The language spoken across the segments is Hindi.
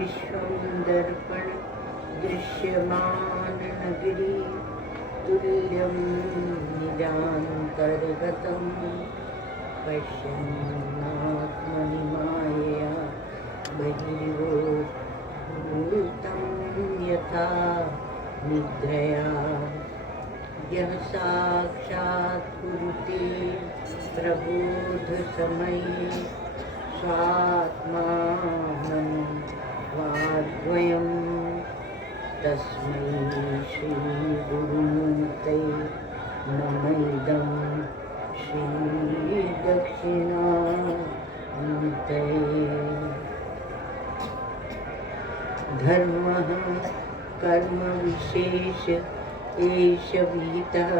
विश्वं दर्पण दृश्यमान नगरी तुल्यं निजान्तर्गतं पश्यन्नात्मनि मायया बहिर्भूतं यथा निद्रया यः साक्षात् कुरुते प्रबोधसमये स्वात्मानं वाद्वयं तस्मै श्रीगुरुमूर्तये नमः श्रीदक्षिणामूर्तये। धर्मः कर्म विशेष एष विहितः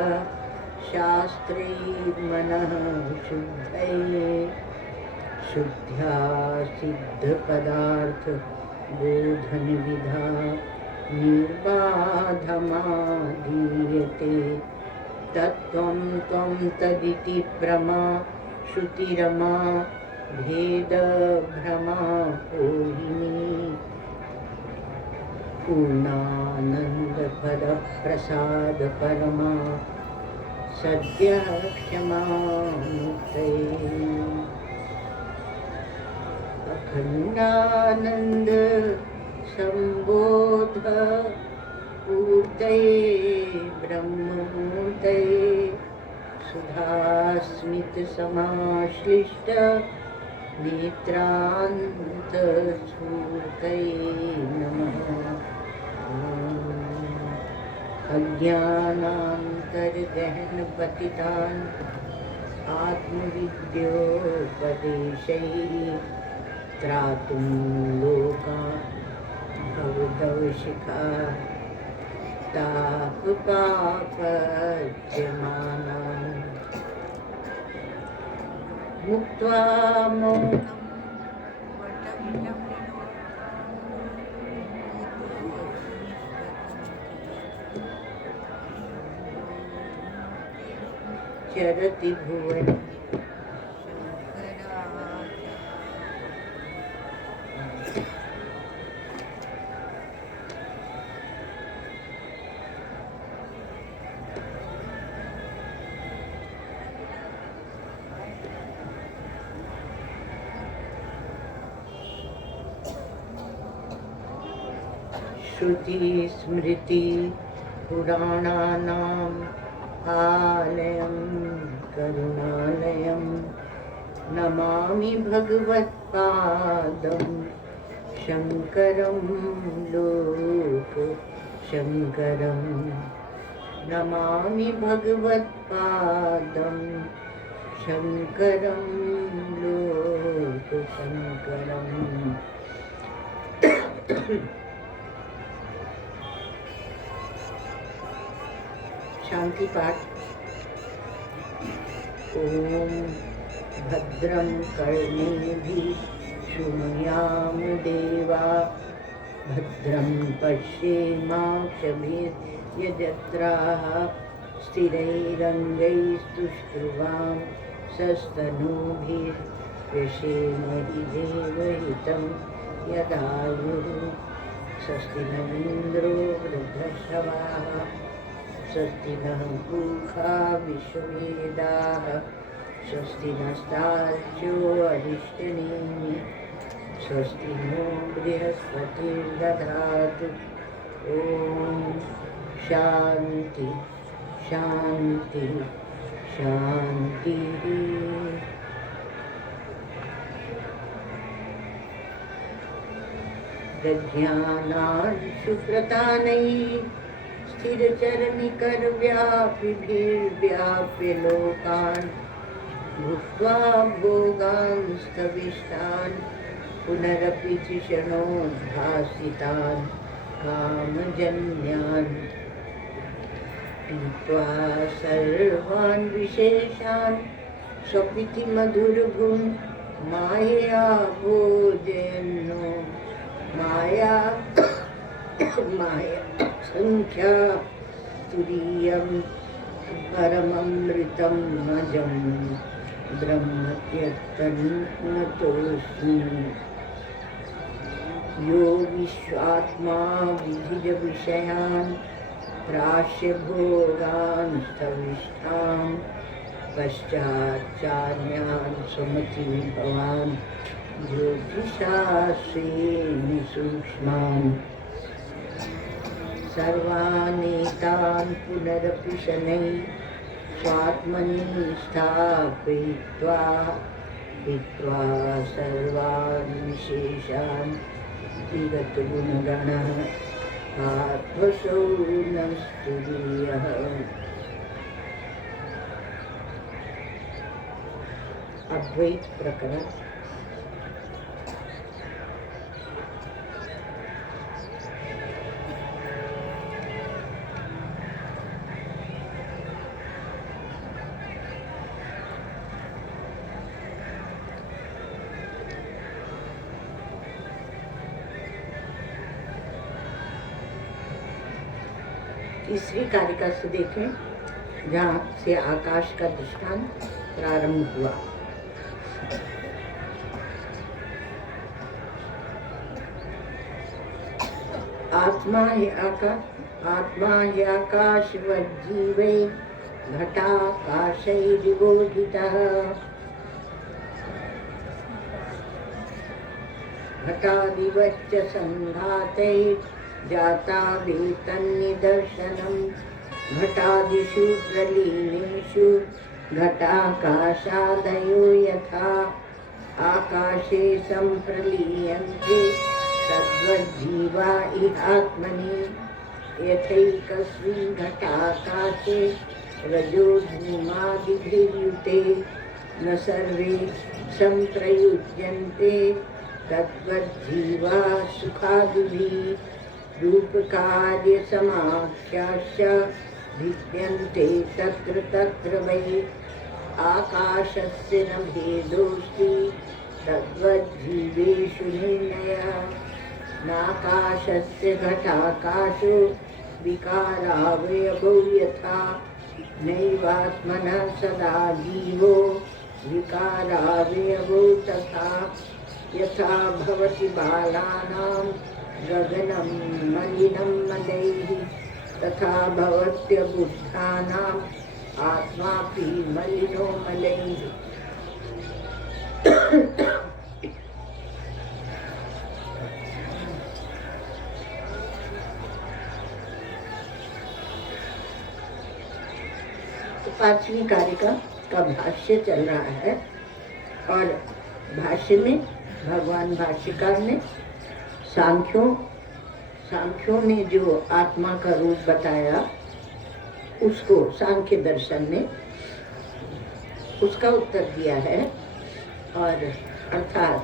शास्त्रैर्मनः शुद्धये शुद्ध्या सिद्धपदार्थ बोधनविधा निर्बाधमाधीयते तत्त्वं त्वं तदिति प्रमा श्रुतिरमा भेदभ्रमा मोहिनी पूर्णानन्दफलप्रसादपरमा सद्यः क्षमा मुक्तये। अखण्डानन्द संबोध पूर्तये ब्रह्ममूर्तये सुधास्मित समाश्लिष्ट नेत्रान्तस्फूर्तये नमः। अज्ञानान्तर्गहनपतितान् आत्मविद्योपदेशैः त्रातुं लोकान् भवदवशिखा तापपापज्यमानान् मुक्त्वा मौनं चरति भुवने श्रुति स्मृति पुराणानाम् आलयं करुणालयं नमामि भगवत्पादं शङ्करं लोकशङ्करं नमामि भगवत्पादं शङ्करं लोकशङ्करम्। शांति पाठ। ओम भद्रं कर्णेभिः शृणुयाम देवा भद्रं पश्येमाक्षभिर्यजत्राः स्थिरैरङ्गैस्तुष्टुवां सस्तनूभिर्यशेमहि देवहितं यदायुः स्वस्ति न इन्द्रो वृद्धश्रवाः स्वस्ति नः पूषा विश्ववेदाः स्वस्ति नस्तार्क्ष्यो अरिष्टनेमिः स्वस्ति नो बृहस्पतिर्दधातु। ॐ शान्ति शान्ति शान्तिः। दध्यानान् सुकृतानैः स्थिर चरण कर व्यापि व्याप्य लोकान् भुक्त्वा भोगांस्तविष्टान् पुनरपि चिषणोद्भासितान् कामजन्यान् पीत्वा सर्वान् विशेषान् स्वपिति मधुरगुण माया भोजनो माया माया संख्या तुरीयं परममृतं मजं ब्रह्म त्यक्तन्नतोऽस्मि यो विश्वात्मा विधिज विषयान् प्राश्य भोगान् स्थविष्ठान् पश्चाच्चार्यान् सुमति भवान् ज्योतिषास्येन सूक्ष्मान् सर्वानेतान् पुनरपि शनैः स्वात्मनि स्थापयित्वा हित्वा सर्वान् विशेषान् विगतगुणगणः आत्मसौ न स्तुतीयः। अद्वैत प्रकरण। तीसरी कारिका से देखें, जहाँ से आकाश का दृष्टांत प्रारंभ हुआ। आत्मा ही आकाशवज्जीवे घटाकाशैर्विबोधितः घटादिवच्च संघातैर्जाता वेतन्निदर्शनम् घटादिषु प्रलीनेषु घटाकाशादयो यथा आकाशे सम्प्रलीयन्ते तद्वज्जीवा इहात्मनि यथैकस्मिन् घटाकाशे रजोधूमादिभिर्युते न सर्वे सम्प्रयुज्यन्ते तद्वज्जीवा सुखादिभिः रूपकार्यसमाख्याश्च भिद्यन्ते तत्र तत्र वै आकाशस्य न भेदोऽस्ति तद्वज्जीवेषु निर्णयः नाकाशस्य घटाकाशो विकारावयवौ यथा नैवात्मनः सदा जीवो विकारावयवौ तथा यथा भवति बालानां गगनं मलिनं मलैः तथा भवत्यबुद्धानाम् आत्मापि मलिनो मलैः। पांचवी कारिका का भाष्य चल रहा है और भाष्य में भगवान भाष्यकार ने सांख्यों ने जो आत्मा का रूप बताया उसको सांख्य दर्शन ने उसका उत्तर दिया है और अर्थात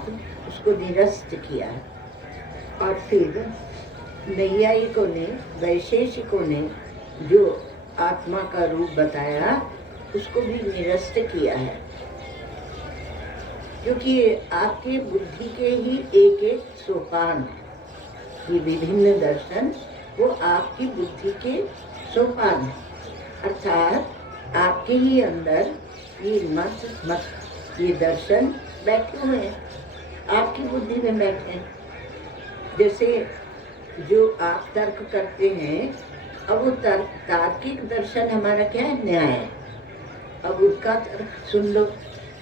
उसको निरस्त किया है। और फिर नैयायिकों ने वैशेषिकों ने जो आत्मा का रूप बताया उसको भी निरस्त किया है, क्योंकि आपकी बुद्धि के ही एक एक सोपान है। ये विभिन्न दर्शन वो आपकी बुद्धि के सोपान है, अर्थात आपके ही अंदर ये मत ये दर्शन बैठे हुए हैं, आपकी बुद्धि में बैठे हैं। जैसे जो आप तर्क करते हैं, अब वो तार्किक दर्शन हमारा क्या है? न्याय है। अब उनका तर्क सुन लो,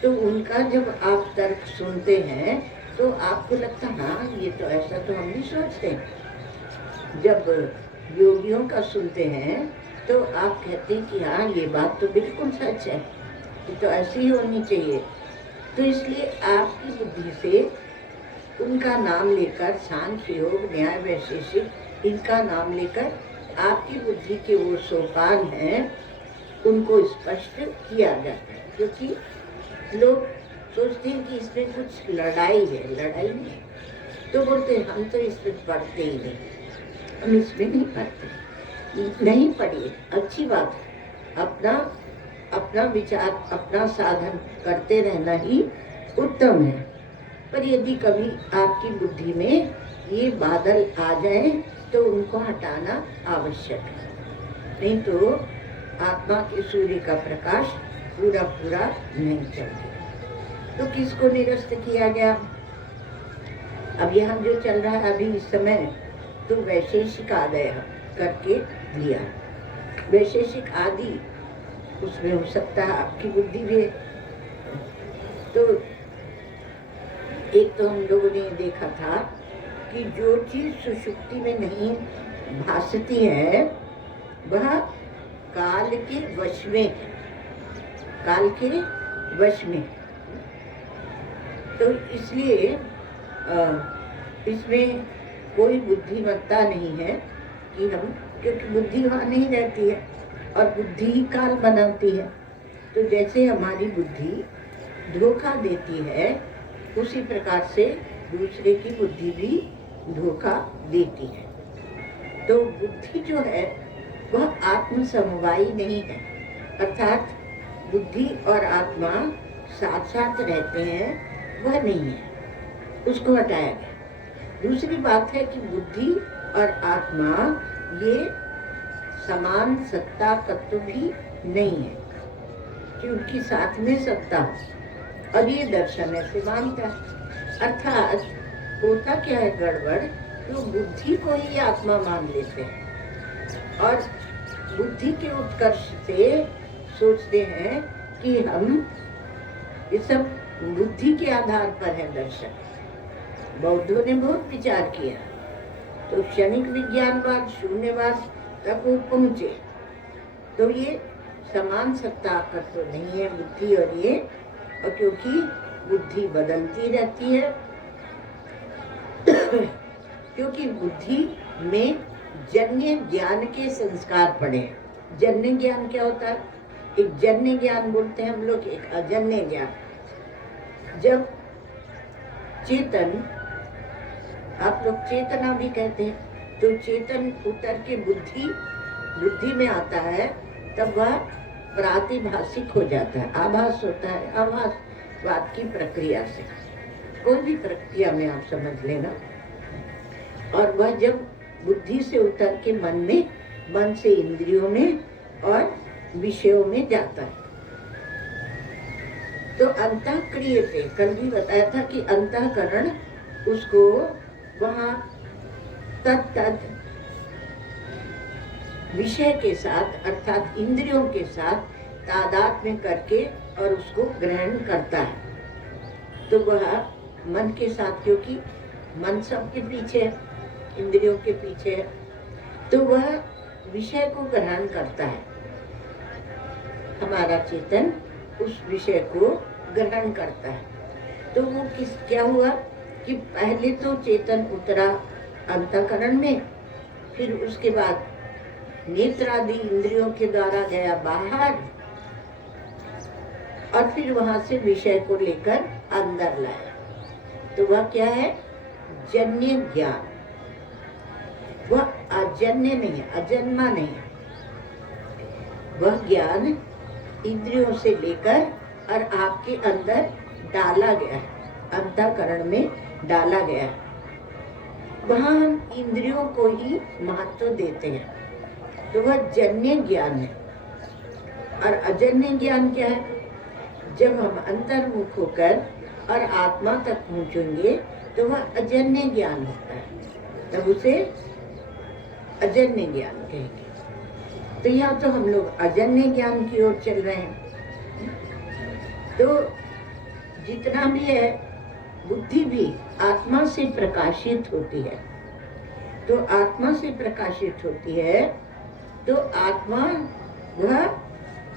तो उनका जब आप तर्क सुनते हैं तो आपको लगता हाँ ये तो ऐसा तो हम नहीं सोचते। जब योगियों का सुनते हैं तो आप कहते हैं कि हाँ ये बात तो बिल्कुल सच है, ये तो ऐसी ही होनी चाहिए। तो इसलिए आपकी बुद्धि से उनका नाम लेकर सांख्य योग न्याय वैशेषिक इनका नाम लेकर आपकी बुद्धि के वो सोपान हैं, उनको स्पष्ट किया जाता है। क्योंकि लोग सोचते हैं कि इसमें कुछ लड़ाई है, लड़ाई नहीं। तो बोलते हैं हम तो इसमें पढ़ते ही नहीं, हम इसमें नहीं पढ़ते। नहीं पढ़िए, अच्छी बात है। अपना अपना विचार, अपना साधन करते रहना ही उत्तम है। पर यदि कभी आपकी बुद्धि में ये बादल आ जाए तो उनको हटाना आवश्यक है। नहीं तो आत्मा के सूर्य का प्रकाश पूरा पूरा नहीं चलेगा। तो किसको निरस्त किया गया? अब यहाँ जो चल रहा है अभी इस समय, तो वैशेषिक आदय करके दिया। वैशेषिक आदि उसमें हो सकता है आपकी बुद्धि भी। तो एक तो हम लोगों ने देखा था कि जो चीज सुषुप्ति में नहीं भासती है वह काल के वश में है, काल के वश में। तो इसलिए इसमें कोई बुद्धिमत्ता नहीं है कि हम, क्योंकि बुद्धि वहाँ नहीं रहती है और बुद्धि ही काल बनाती है। तो जैसे हमारी बुद्धि धोखा देती है, उसी प्रकार से दूसरे की बुद्धि भी धोखा देती है। तो बुद्धि जो है वह आत्म समवायी नहीं है, अर्थात बुद्धि और आत्मा साथ साथ रहते हैं, वह नहीं है, उसको हटाया गया। दूसरी बात है कि बुद्धि और आत्मा ये समान सत्ता तत्व भी नहीं है कि उनकी साथ में सत्ता हो, और ये दर्शन ऐसे मानता है। अर्थात होता क्या है गड़बड़, तो बुद्धि को ही आत्मा मान लेते हैं और बुद्धि के उत्कर्ष से सोचते हैं कि हम ये सब बुद्धि के आधार पर है दर्शन। बौद्धों ने बहुत विचार किया तो क्षणिक विज्ञानवाद, शून्यवाद तक वो पहुंचे। तो ये समान सत्ता का तो नहीं है बुद्धि और ये, और क्योंकि बुद्धि बदलती रहती है क्योंकि बुद्धि में जन्य ज्ञान के संस्कार पड़े हैं। जन्य ज्ञान क्या होता है? एक जन्य ज्ञान बोलते हैं हम लोग, एक अजन्य ज्ञान। जब चेतन, आप लोग चेतना भी कहते हैं, तो चेतन उतर के बुद्धि में आता है, तब वह प्रातिभाषिक हो जाता है, आभास होता है। आभासवाद की प्रक्रिया से, कोई भी प्रक्रिया में आप समझ लेना। और वह जब बुद्धि से उतर के मन में, मन से इंद्रियों में और विषयों में जाता है, तो अंतःक्रियते, कल भी बताया था कि अंतःकरण उसको वहाँ तत्त विषय के साथ अर्थात इंद्रियों के साथ तादात्म्य करके और उसको ग्रहण करता है। तो वह मन के साथ, क्योंकि मन सबके पीछे है, इंद्रियों के पीछे है, तो वह विषय को ग्रहण करता है। हमारा चेतन उस विषय को ग्रहण करता है। तो वो क्या हुआ कि पहले तो चेतन उतरा अंतःकरण में, फिर उसके बाद नेत्रादि इंद्रियों के द्वारा गया बाहर, और फिर वहां से विषय को लेकर अंदर लाया। तो वह क्या है? जन्य ज्ञान। वह अजन्य नहीं है, अजन्मा नहीं है। वह ज्ञान इंद्रियों से लेकर और आपके अंदर डाला गया है, अंतःकरण में डाला गया है। वहां हम इंद्रियों को ही महत्व देते हैं, तो वह जन्य ज्ञान है। और अजन्य ज्ञान क्या है? जब हम अंतर्मुख होकर और आत्मा तक पहुंचेंगे तो वह अजन्य ज्ञान होता है, तब उसे अजन्य ज्ञान कहेंगे। तो यहाँ तो हम लोग अजन्य ज्ञान की ओर चल रहे हैं। तो जितना भी है, बुद्धि भी आत्मा से प्रकाशित होती है। तो आत्मा से प्रकाशित होती है, तो आत्मा वह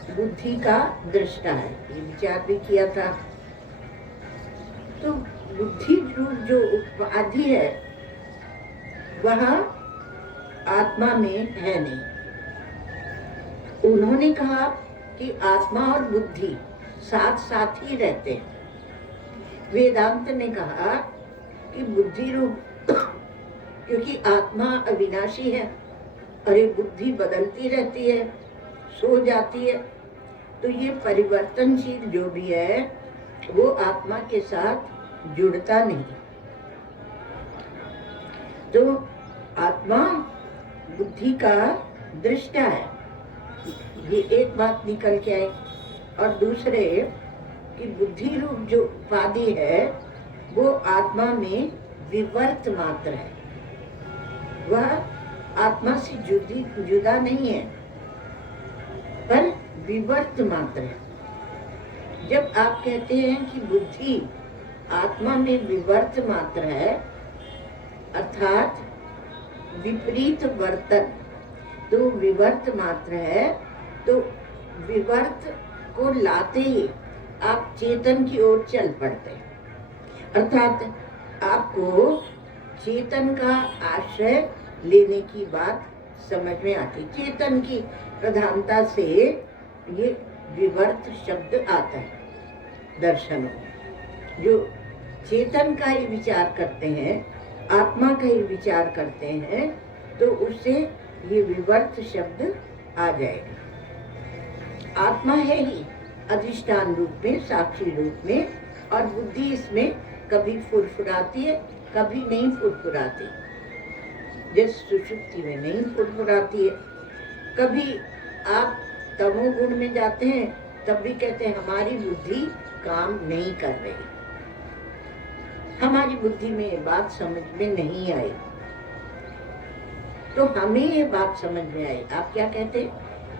बुद्धि का दृष्टा है। ये विचार भी किया था। तो बुद्धि रूप जो उपाधि है, वह आत्मा में है नहीं। उन्होंने कहा कि आत्मा और बुद्धि साथ साथ ही रहते हैं। वेदांत ने कहा कि बुद्धि रूप क्योंकि आत्मा अविनाशी है और ये बुद्धि बदलती रहती है, सो जाती है, तो ये परिवर्तनशील जो भी है वो आत्मा के साथ जुड़ता नहीं। तो आत्मा बुद्धि का दृष्टा है, ये एक बात निकल के आई। और दूसरे कि बुद्धि रूप जो उपाधि है वो आत्मा में विवर्त मात्र है, वह आत्मा से जुदा नहीं है पर विवर्त मात्र है। जब आप कहते हैं कि बुद्धि आत्मा में विवर्त मात्र है अर्थात विपरीत वर्तन, तो विवर्त मात्र है, तो विवर्त को लाते ही आप चेतन की ओर चल पड़ते हैं। अर्थात आपको चेतन का आश्रय लेने की बात समझ में आती। चेतन की प्रधानता से ये विवर्त शब्द आता है दर्शनों में। जो चेतन का ही विचार करते हैं, आत्मा का ही विचार करते हैं, तो उससे ये विवर्त शब्द आ जाएगा। आत्मा है ही अधिष्ठान रूप में, साक्षी रूप में, और बुद्धि इसमें कभी फुरफुराती है कभी नहीं फुरफुराती। जैसे सुषुप्ति में नहीं फुरफुराती है। कभी आप तमोगुण में जाते हैं तब भी कहते हैं हमारी बुद्धि काम नहीं कर रही, हमारी बुद्धि में ये बात समझ में नहीं आई। तो हमें ये बात समझ में आई। आप क्या कहते हैं?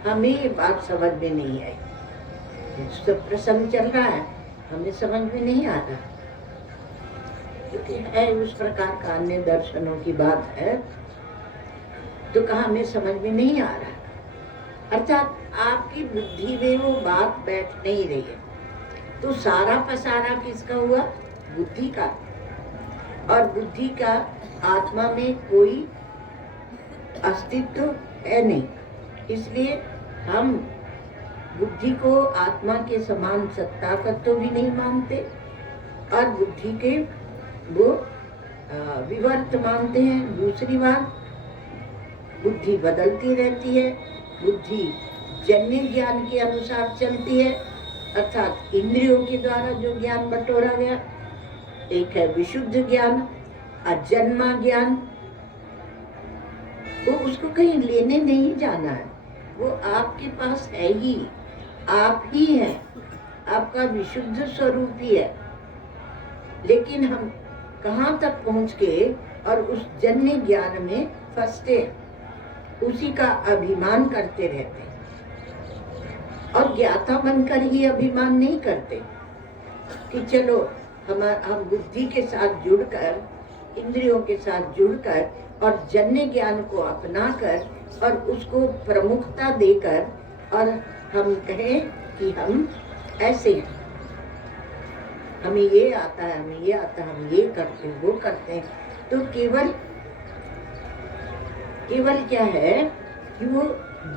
हमें ये बात समझ में नहीं आई। सब प्रसंग चल रहा है, हमें समझ में नहीं आ रहा, क्योंकि है उस प्रकार का अन्य दर्शनों की बात है। तो कहा हमें समझ में नहीं आ रहा, अर्थात आपकी बुद्धि में वो बात बैठ नहीं रही है। तो सारा पसारा किसका हुआ? बुद्धि का। और बुद्धि का आत्मा में कोई अस्तित्व है नहीं, इसलिए हम बुद्धि को आत्मा के समान सत्ता तत्व भी नहीं मानते और बुद्धि के वो विवर्त मानते हैं। दूसरी बात, बुद्धि बदलती रहती है, बुद्धि जन्य ज्ञान के अनुसार चलती है, अर्थात इंद्रियों के द्वारा जो ज्ञान बटोरा गया। एक है विशुद्ध ज्ञान, अजन्मा ज्ञान, वो उसको कहीं लेने नहीं जाना है, वो आपके पास है ही, आप ही हैं, आपका विशुद्ध स्वरूप ही है। लेकिन हम कहाँ तक पहुँच के और उस जन्य ज्ञान में फंसते, उसी का अभिमान करते रहते और ज्ञाता बनकर ही अभिमान नहीं करते कि चलो हम बुद्धि के साथ जुड़कर, इंद्रियों के साथ जुड़कर और जन्य ज्ञान को अपनाकर और उसको प्रमुखता देकर और हम कहें कि हम ऐसे हैं, हमें ये आता है, हमें ये आता है, हम ये करते हैं, वो करते हैं। तो केवल क्या है कि वो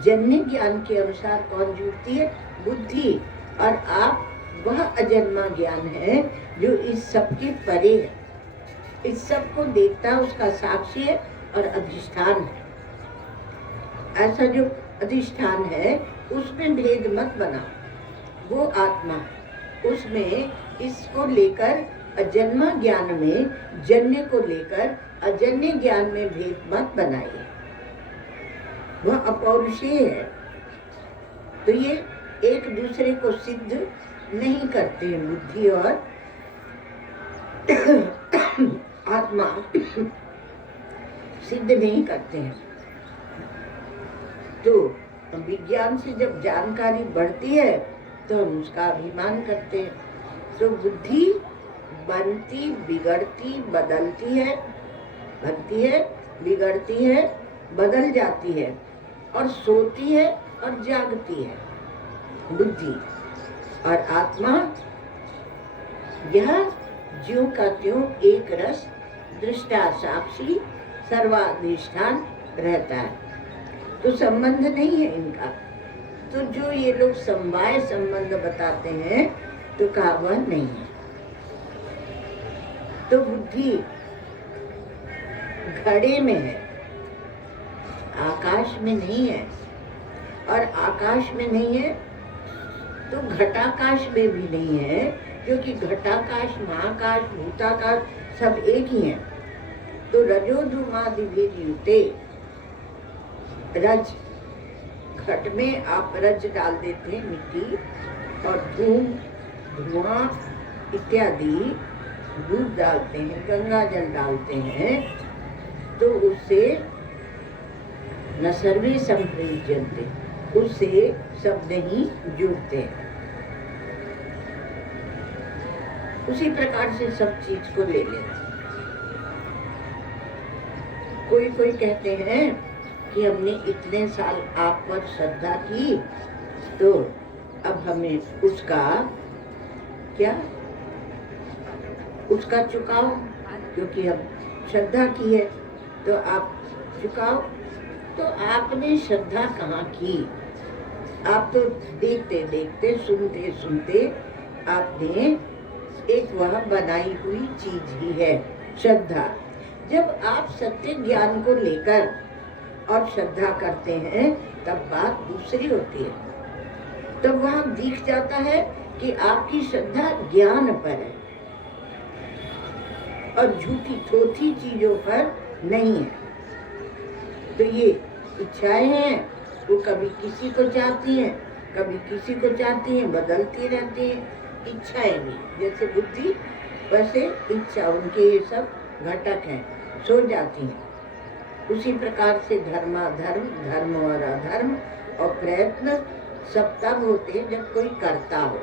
जन्य ज्ञान के अनुसार कौन जुड़ती है? बुद्धि। और आप वह अजन्मा ज्ञान है जो इस सब के परे है, इस सब को देखता, उसका साक्षी है और अधिष्ठान है। ऐसा जो अधिष्ठान है उसमें भेद मत बना, वो आत्मा, उसमें इसको लेकर अजन्मा ज्ञान में जन्य को लेकर अजन्य ज्ञान में भेद मत बनाइए, वह अपौरुषीय है। तो ये एक दूसरे को सिद्ध नहीं करते हैं, बुद्धि और आत्मा सिद्ध नहीं करते हैं। तो विज्ञान से जब जानकारी बढ़ती है तो हम उसका अभिमान करते हैं। तो बुद्धि बनती, बिगड़ती, बदलती है, बनती है, बिगड़ती है, बदल जाती है, और सोती है और जागती है बुद्धि। और आत्मा यह ज्यों का त्यों एक रस, दृष्टा, साक्षी, सर्वाधिष्ठान रहता है, तो संबंध नहीं है इनका। तो जो ये लोग समवाय संबंध बताते हैं तो कहा वह नहीं है। तो बुद्धि घड़े में है, आकाश में नहीं है, और आकाश में नहीं है तो घटाकाश में भी नहीं है, क्योंकि घटाकाश, महाकाश, भूताकाश सब एक ही हैं। तो रजो धूमादि युते, रज, घट में आप रज डाल देते हैं मिट्टी, और धूम, धुआं इत्यादि दूध डालते हैं, गंगा जल डालते हैं, तो उससे न सर्वे संप्रयुज्यन्ते, उससे सब नहीं जुड़ते हैं। उसी प्रकार से सब चीज को ले लेना। कोई कोई कहते हैं कि हमने इतने साल आप पर श्रद्धा की, तो अब हमें उसका क्या, उसका चुकाओ, क्योंकि हम श्रद्धा की है तो आप चुकाओ। तो आपने श्रद्धा कहाँ की? आप तो देखते देखते, सुनते सुनते आपने एक वह बनाई हुई चीज ही है श्रद्धा। जब आप सत्य ज्ञान को लेकर और श्रद्धा करते हैं तब बात दूसरी होती है। तब वहां दिख जाता है कि आपकी श्रद्धा ज्ञान पर है और झूठी थोथी चीजों पर नहीं है। तो ये इच्छाएं हैं, वो कभी किसी को चाहती हैं, कभी किसी को चाहती हैं, बदलती रहती हैं। इच्छाएं भी जैसे बुद्धि, वैसे इच्छा, उनके ये सब घटक हैं, सो जाती हैं। उसी प्रकार से धर्माधर्म, धर्म और अधर्म और प्रयत्न सब तब होते हैं जब कोई करता हो।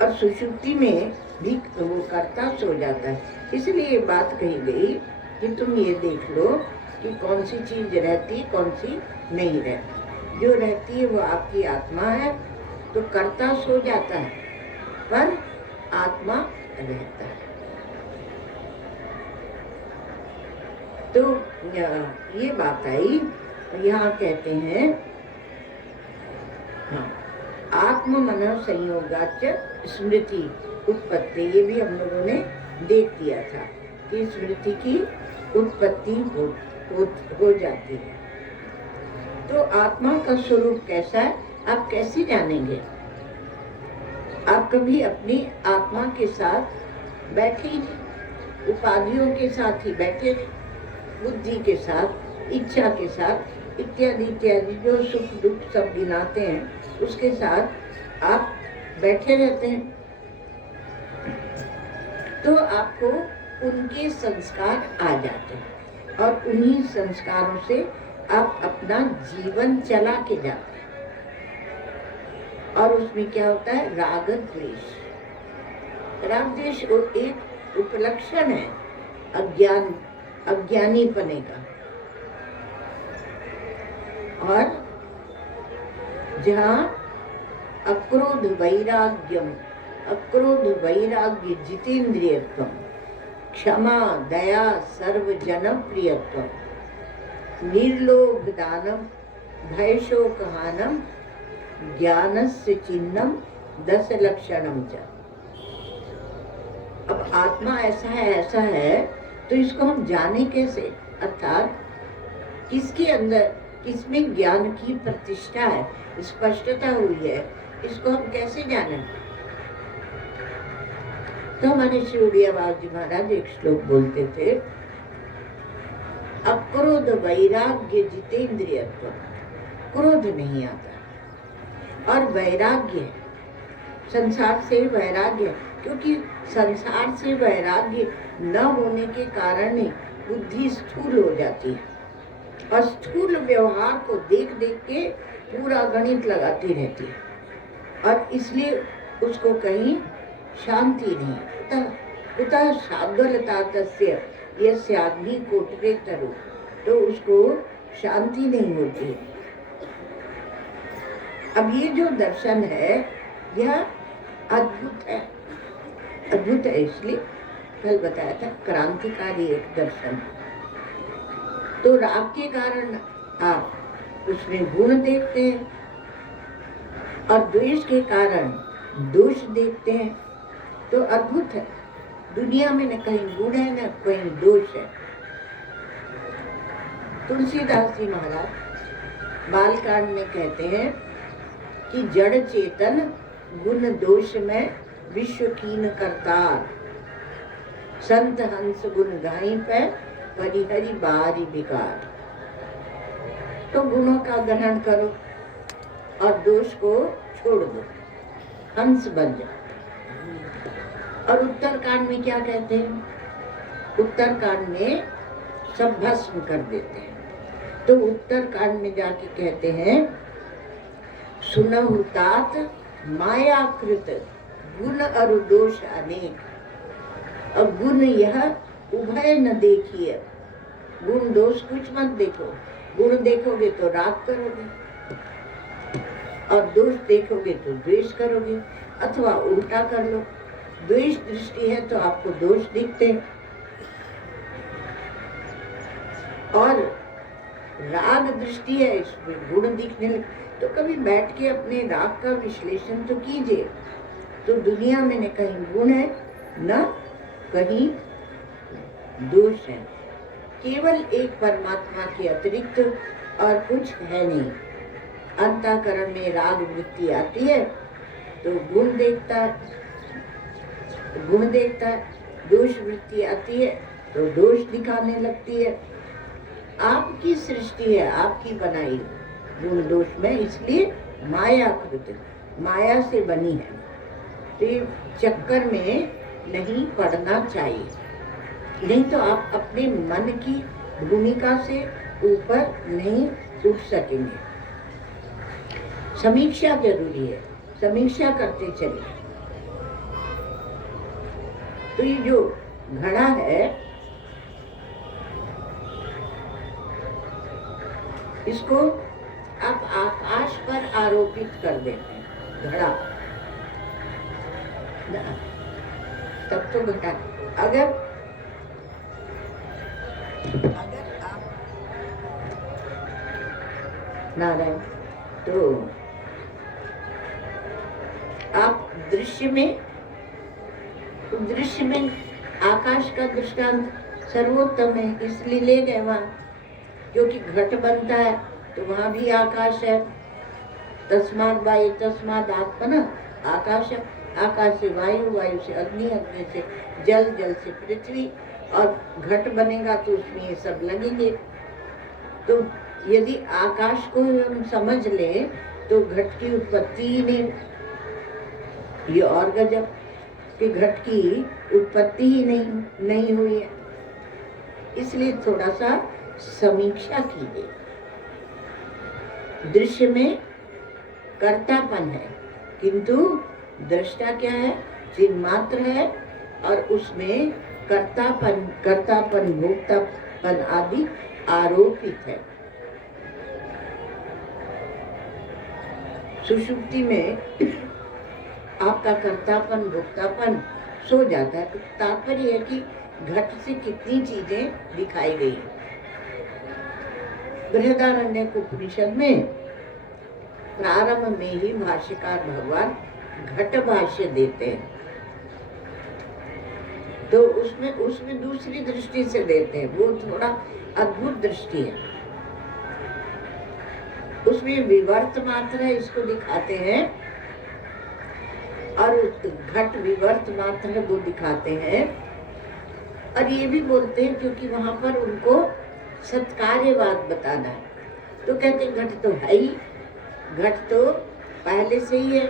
अब सुषुप्ति में भी वो करता सो जाता है। इसलिए ये बात कही गई कि तुम ये देख लो कि कौन सी चीज रहती, कौन सी नहीं रहती। जो रहती है वो आपकी आत्मा है, तो करता सो जाता है पर आत्मा रहता है। तो ये बात आई। यहाँ कहते हैं, हाँ, आत्म मन संयोगाच स्मृति उत्पत्ति, ये भी हम लोगों ने देख दिया था कि स्मृति की उत्पत्ति हो जाती है। तो आत्मा का स्वरूप कैसा है, आप कैसे जानेंगे? आप कभी अपनी आत्मा के साथ बैठे ही नहीं, उपाधियों के साथ ही बैठे, बुद्धि के साथ, इच्छा के साथ, इत्यादि इत्यादि जो सुख दुख सब गिनाते हैं उसके साथ आप बैठे रहते हैं। तो आपको उनके संस्कार आ जाते हैं और उन्हीं संस्कारों से आप अपना जीवन चला के जाते हैं। और उसमें क्या होता है? राग द्वेष। राग द्वेष एक उपलक्षण है अज्ञानी पने का। और जहाँ अक्रोध वैराग्य जितेंद्रियत्व, क्षमा दया सर्वजन प्रियत्व, निर्लोभ दानम भय शोकहानम ज्ञानस्य चिन्हम 10 लक्षणम च। अब आत्मा ऐसा है तो इसको हम जाने कैसे? अर्थात किसके अंदर, किसमें ज्ञान की प्रतिष्ठा है, स्पष्टता हुई है, इसको हम कैसे जाने? तो हमारे श्री उड़ियाबाग जी महाराज एक श्लोक बोलते थे, अक्रोध वैराग्य जितेंद्रियत्व। क्रोध नहीं आता और वैराग्य, संसार से वैराग्य, क्योंकि संसार से वैराग्य न होने के कारण ही बुद्धि स्थूल हो जाती है और स्थूल व्यवहार को देख देख के पूरा गणित लगाती रहती है और इसलिए उसको कहीं शांति नहीं। उतः शाद्वलता तस्य यस्याग्नि कोटरे तरु, तो उसको शांति नहीं होती। अब ये जो दर्शन है यह अद्भुत है, अद्भुत है। इसलिए कल बताया था क्रांतिकारी एक दर्शन। तो राग के कारण आप उसमें गुण देखते हैं और द्वेष के कारण दोष देखते हैं। तो अद्भुत है, दुनिया में न कहीं गुण है न कहीं दोष है। तुलसीदास जी महाराज बालकांड में कहते हैं कि जड़ चेतन गुण दोष में विश्व कीन करतार, संत हंस गुण गाई पे परिहरि बारी विकार। तो गुणों का ग्रहण करो और दोष को छोड़ दो, हंस बन जाओ। और उत्तरकांड में क्या कहते हैं? उत्तरकांड में सब भस्म कर देते हैं। तो उत्तरकांड में जाके कहते हैं, सुनहु तात मायाकृत गुण अरु दोष अनेक। अब गुण यह उभय न देखिए, गुण दोष कुछ मत देखो। गुण देखोगे तो राग करोगे और दोष देखोगे तो द्वेष करोगे, अथवा उल्टा कर लो, द्वेष दृष्टि है तो आपको दोष दिखते हैं और राग दृष्टि है इसमें गुण दिखने लगे। तो कभी बैठ के अपने राग का विश्लेषण तो कीजिए। तो दुनिया में न कहीं गुण है न कहीं दोष है, केवल एक परमात्मा के अतिरिक्त और कुछ है नहीं। अंतःकरण में राग वृत्ति आती है तो गुण देखता है, दोष वृत्ति आती है तो दोष दिखाने लगती है। आपकी सृष्टि है, आपकी बनाई गुण दोष में, इसलिए माया कृत, माया से बनी है। तो ये चक्कर में नहीं पड़ना चाहिए, नहीं तो आप अपने मन की भूमिका से ऊपर नहीं उठ सकेंगे। समीक्षा जरूरी है, समीक्षा करते चलिए। तो ये जो घड़ा है इसको आप आकाश पर आरोपित कर देते हैं, घड़ा तब तो घटा। अगर आप नारायण तो आप दृश्य में आकाश का दृष्टांत सर्वोत्तम है, इसलिए ले गए वहां, क्योंकि घट बनता है तो वहां भी आकाश है। तस्मात् वायु तस्मात् आत्मना आकाश, आकाश से वायु, वायु से अग्नि, अग्नि से जल, जल से पृथ्वी, और घट बनेगा तो उसमें ये सब लगेंगे। तो यदि आकाश को हम समझ ले तो घट की उत्पत्ति ही नहीं। ये और गजब कि घट की उत्पत्ति ही नहीं हुई है। इसलिए थोड़ा सा समीक्षा कीजिए। दृश्य में कर्तापन है किंतु दृष्टा क्या है? चिन्मात्र है, और उसमें कर्तापन भोक्तापन आदि आरोपित है। सुषुप्ति में आपका कर्तापन भोक्तापन सो जाता है। तो तात्पर्य है कि घट से कितनी चीजें दिखाई गई। बृहदारण्यक उपनिषद में प्रारंभ में ही भाष्यकार भगवान घट भाष्य देते हैं, तो उसमें दूसरी दृष्टि से देते हैं। वो थोड़ा अद्भुत दृष्टि है। उसमें विवर्त मात्र है, इसको दिखाते हैं, और घट विवर्त मात्र है वो दिखाते हैं। और ये भी बोलते हैं क्योंकि वहां पर उनको सत्कार्यवाद बताना है, तो कहते हैं घट तो है ही, घट तो पहले से ही है।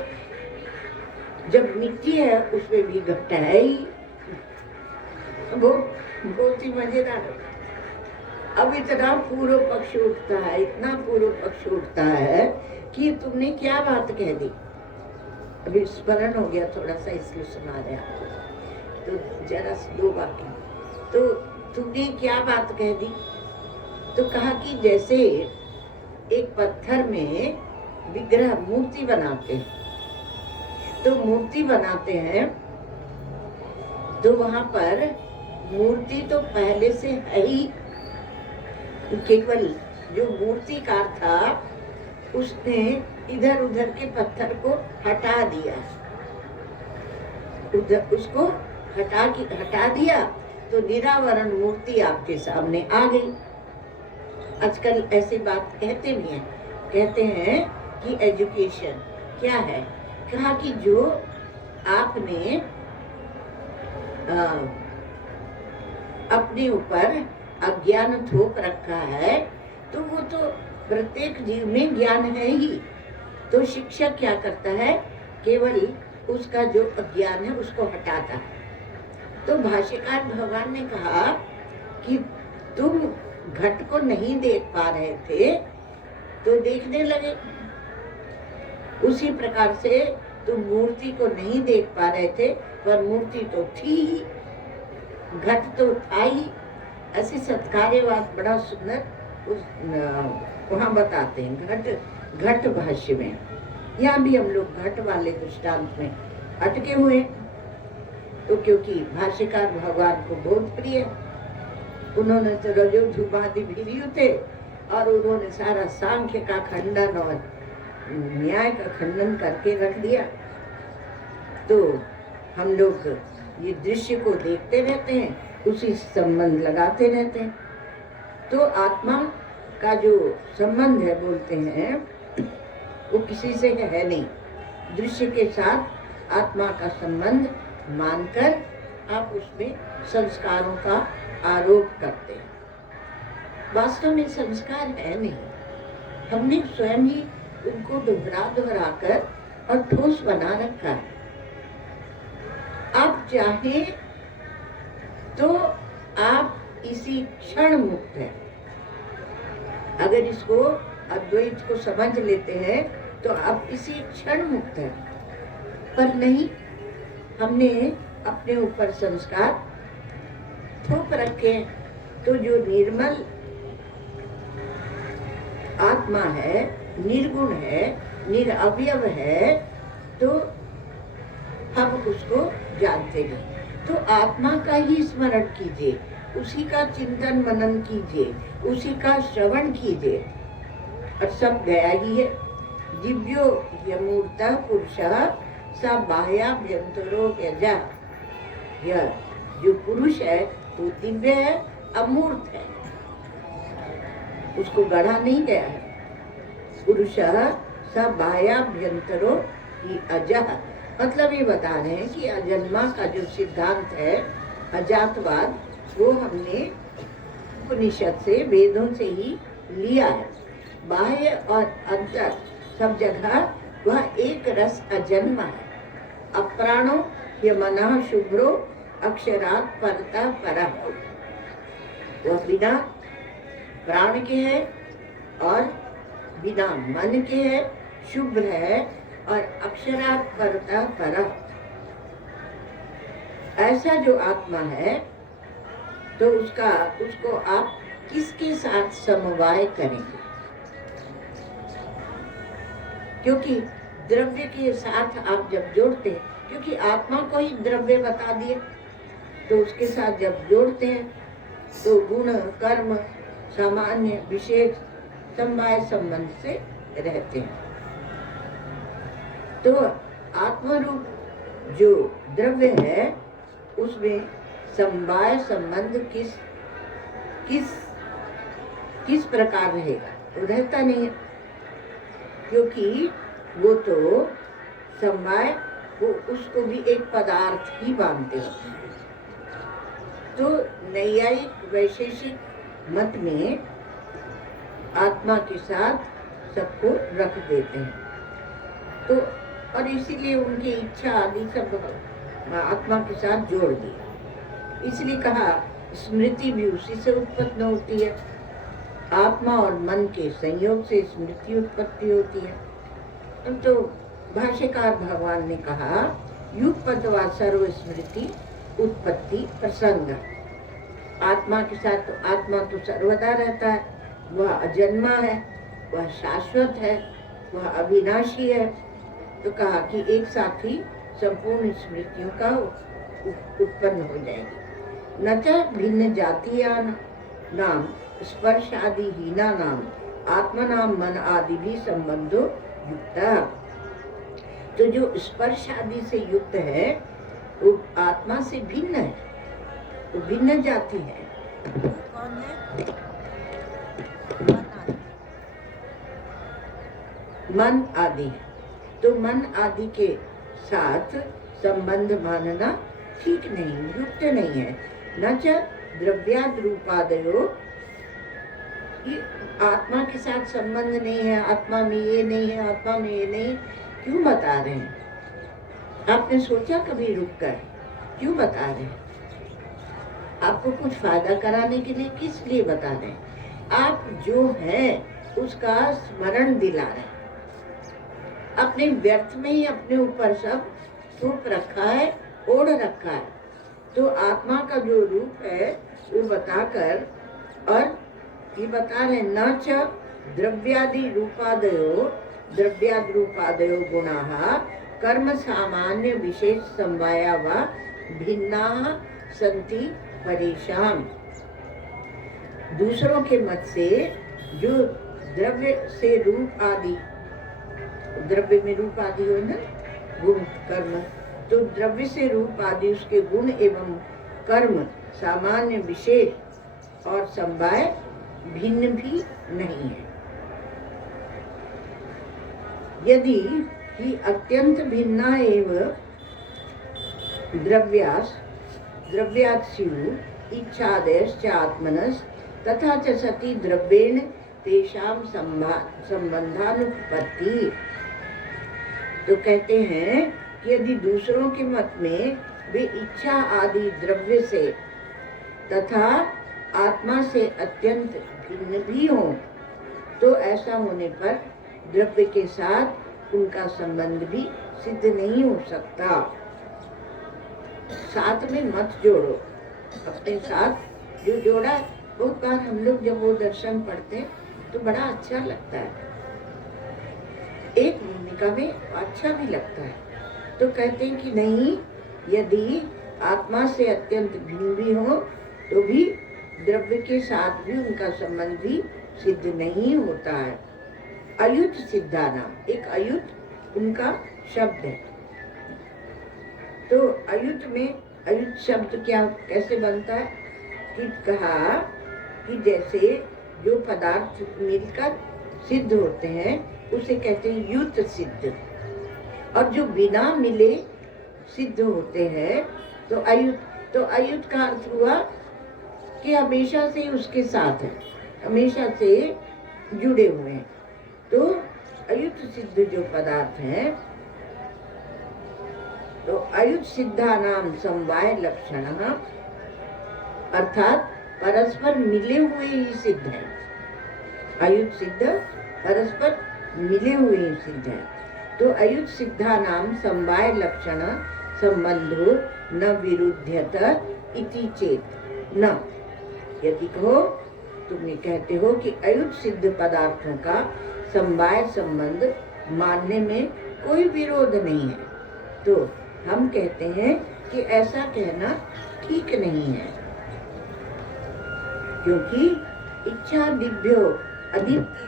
जब मिट्टी है उसमें भी घट है ही। वो बहुत ही मजेदार है। अब इतना पूर्व पक्ष उठता है, इतना पूर्व पक्ष उठता है कि तुमने क्या बात कह दी। अभी स्मरण हो गया थोड़ा सा, इसलिए सुना रहे आपको। तो जरा दो वाक्य, तो तुमने क्या बात कह दी? तो कहा कि जैसे एक पत्थर में विग्रह मूर्ति बनाते हैं, तो मूर्ति बनाते हैं तो वहां पर मूर्ति तो पहले से है ही, केवल जो मूर्तिकार था उसने इधर उधर के पत्थर को हटा दिया, उधर उसको हटा दिया तो निरावरण मूर्ति आपके सामने आ गई। आजकल ऐसी बात कहते भी हैं, कहते हैं कि एजुकेशन क्या है, कहा कि जो आपने अपने ऊपर अज्ञान थोप रखा है तो वो तो प्रत्येक जीव में ज्ञान है ही, तो शिक्षक क्या करता है, केवल उसका जो अज्ञान है उसको हटाता है। तो भाष्यकार भगवान ने कहा कि तुम घट को नहीं देख पा रहे थे तो देखने लगे, उसी प्रकार से तुम मूर्ति को नहीं देख पा रहे थे पर मूर्ति तो थी ही, घट तो था ही। ऐसे सत्कार्यवाद बड़ा सुंदर उस वहाँ बताते हैं, घट भाष्य में। यहाँ भी हम लोग घट वाले दृष्टांत में अटके हुए, तो क्योंकि भाष्यकार भगवान को बहुत प्रिय, उन्होंने तो रजो धुमादि भी थे और उन्होंने सारा सांख्य का खंडन और न्याय का खंडन करके रख दिया। तो हम लोग ये दृश्य को देखते रहते हैं, उसी संबंध लगाते रहते हैं। तो आत्मा का जो संबंध है बोलते हैं वो किसी से है नहीं, दृश्य के साथ आत्मा का संबंध मानकर आप उसमें संस्कारों का आरोप करते हैं। वास्तव में संस्कार है नहीं, हमने स्वयं ही उनको दोहरा कर और ठोस बना रखा है। आप चाहे तो आप इसी क्षण मुक्त है, अगर इसको अद्वैत को समझ लेते हैं तो आप इसी क्षण मुक्त है, पर नहीं, हमने अपने ऊपर संस्कार थोप रखे। तो जो निर्मल आत्मा है, निर्गुण है, निरअवयव है, तो हम उसको जानते नहीं। तो आत्मा का ही स्मरण कीजिए, उसी का चिंतन मनन कीजिए, उसी का श्रवण कीजिए, और सब गया ही है। दिव्यो यमूर्ता पुरुषः सा बाह्याभ्यंतरो यजा, यह जो पुरुष है वो दिव्य है, अमूर्त है, उसको गढ़ा नहीं गया है। पुरुषः सा बाह्याभ्यंतरो ही अजः, मतलब ये बता रहे हैं कि अजन्मा का जो सिद्धांत है, अजातवाद, वो हमने उपनिषद से, वेदों से ही लिया है। बाह्य और अंतर सब जगह वह एक रस अजन्मा है। अप्राणो यमनः शुभ्रो अक्षरात् परतः परः, वह बिना प्राण के है और बिना मन के है, शुभ्र है और अक्षरात् परतः परः। ऐसा जो आत्मा है तो उसको आप किसके साथ समवाय करेंगे, क्योंकि द्रव्य के साथ आप जब जोड़ते हैं, क्योंकि आत्मा को ही द्रव्य बता दिए, तो उसके साथ जब जोड़ते हैं तो गुण कर्म सामान्य विशेष समवाय संबंध से रहते हैं। तो आत्मरूप जो द्रव्य है उसमें समवाय संबंध किस प्रकार रहेगा, वो रहता नहीं है, क्योंकि वो तो समवाय, वो उसको भी एक पदार्थ ही मानते होते हैं। तो नैयायिक वैशेषिक मत में आत्मा के साथ सबको रख देते हैं, तो और इसीलिए उनकी इच्छा आदि सब आत्मा के साथ जोड़ दी। इसलिए कहा स्मृति भी उसी से उत्पन्न होती है, आत्मा और मन के संयोग से स्मृति उत्पत्ति होती है। तो भाष्यकार भगवान ने कहा युगपतवा सर्व स्मृति उत्पत्ति प्रसंग। आत्मा के साथ तो आत्मा तो सर्वदा रहता है, वह अजन्मा है, वह शाश्वत है, वह अविनाशी है। तो कहा कि एक साथ ही संपूर्ण स्मृतियों का उत्पन्न हो जाएगी। न च भिन्न जातीयान नाम स्पर्श आदि हीना नाम आत्मा नाम मन आदि भी संबंधो युक्ता। तो जो स्पर्श आदि से युक्त है वो आत्मा से भिन्न है, तो भिन्न जाति है। कौन है? मन आदि है। तो मन आदि के साथ संबंध मानना ठीक नहीं, युक्त नहीं है। न च द्रव्याद रूपादयो, ये आत्मा के साथ संबंध नहीं है, आत्मा में ये नहीं है, आत्मा में ये नहीं, क्यों बता रहे हैं? आपने सोचा कभी रुककर क्यों बता रहे हैं? आपको कुछ फायदा कराने के लिए किस लिए बता रहे हैं? आप जो है उसका स्मरण दिला रहे हैं। अपने व्यर्थ में ही अपने ऊपर सब थोप रखा है, ओढ़ रखा है। तो आत्मा का जो रूप है वो बताकर, और ये बता रहे न च द्रव्यादि रूपादयो, द्रव्यादि रूपादयो गुणाः कर्म सामान्य विशेष संवाया वा भिन्ना संति परेशान। दूसरों के मत से जो द्रव्य से रूप आदि, द्रव्य में रूप आदि हो ना, गुण कर्म, तो द्रव्य से रूप आदि उसके गुण एवं कर्म सामान्य विशेष और समवाय भिन्न भी नहीं है। यदि ही अत्यंत भिन्ना एवं द्रव्यात् स्युः इच्छादयश्च आत्मनस् तथा च सति द्रव्येण तेषां संबंधानुपत्ति। तो कहते हैं कि यदि दूसरों के मत में वे इच्छा आदि द्रव्य से तथा आत्मा से अत्यंत भिन्न भी हों, तो ऐसा होने पर द्रव्य के साथ उनका संबंध भी सिद्ध नहीं हो सकता। साथ में मत जोड़ो, अपने साथ जो जोड़ा। बहुत बार हम लोग जब वो दर्शन पढ़ते हैं तो बड़ा अच्छा लगता है, एक भूमिका में अच्छा भी लगता है। तो कहते हैं कि नहीं, यदि आत्मा से अत्यंत भिन्न भी हो तो भी द्रव्य के साथ भी उनका संबंध भी सिद्ध नहीं होता है। अयुत सिद्धा नाम, एक अयुत उनका शब्द है। तो अयुत में, अयुत शब्द क्या कैसे बनता है कि कहा कि जैसे जो पदार्थ मिलकर सिद्ध होते हैं उसे कहते हैं युत सिद्ध, और जो बिना मिले सिद्ध होते हैं तो अयुत। तो अयुत का अर्थ हुआ कि हमेशा से उसके साथ है, हमेशा से जुड़े हुए हैं। तो अयुत सिद्ध जो पदार्थ हैं, तो अयुत सिद्धा नाम समवाय लक्षण, अर्थात परस्पर मिले हुए ही सिद्ध है। अयुत सिद्ध परस्पर मिले हुए ही सिद्ध है। तो अयुत सिद्धा नाम समवाय लक्षण संबंधो न विरुध्यत इति चेत न। यदि कहो, तुमने कहते हो कि अयुत सिद्ध पदार्थों का समवाय संबंध मानने में कोई विरोध नहीं है, तो हम कहते हैं कि ऐसा कहना ठीक नहीं है, क्योंकि इच्छा दिव्यो अनित्य,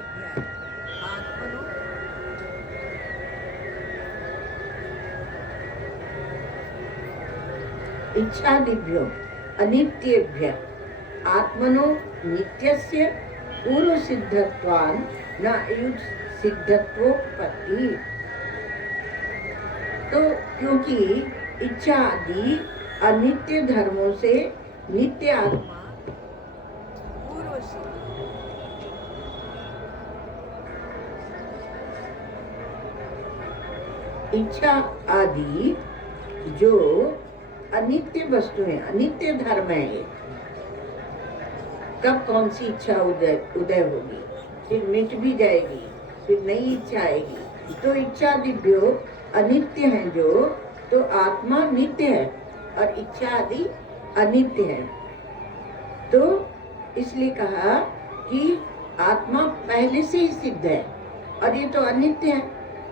इच्छा दिव्यो अनित्येभ्य आत्मनो नित्यस्य पूर्व सिद्धत्वान् न अयुत सिद्धत्वोपत्ति। तो क्योंकि इच्छा आदि अनित्य धर्मों से नित्य आत्मा पूर्व सिद्ध, इच्छा आदि जो अनित्य वस्तु है, अनित्य धर्म है, ये कब कौन सी इच्छा उदय होगी, फिर मिट भी जाएगी, फिर नई इच्छा आएगी। तो इच्छा दिव्यो अनित्य है जो, तो आत्मा नित्य है और इच्छा आदि अनित्य है। तो इसलिए कहा कि आत्मा पहले से ही सिद्ध है और ये तो अनित्य है,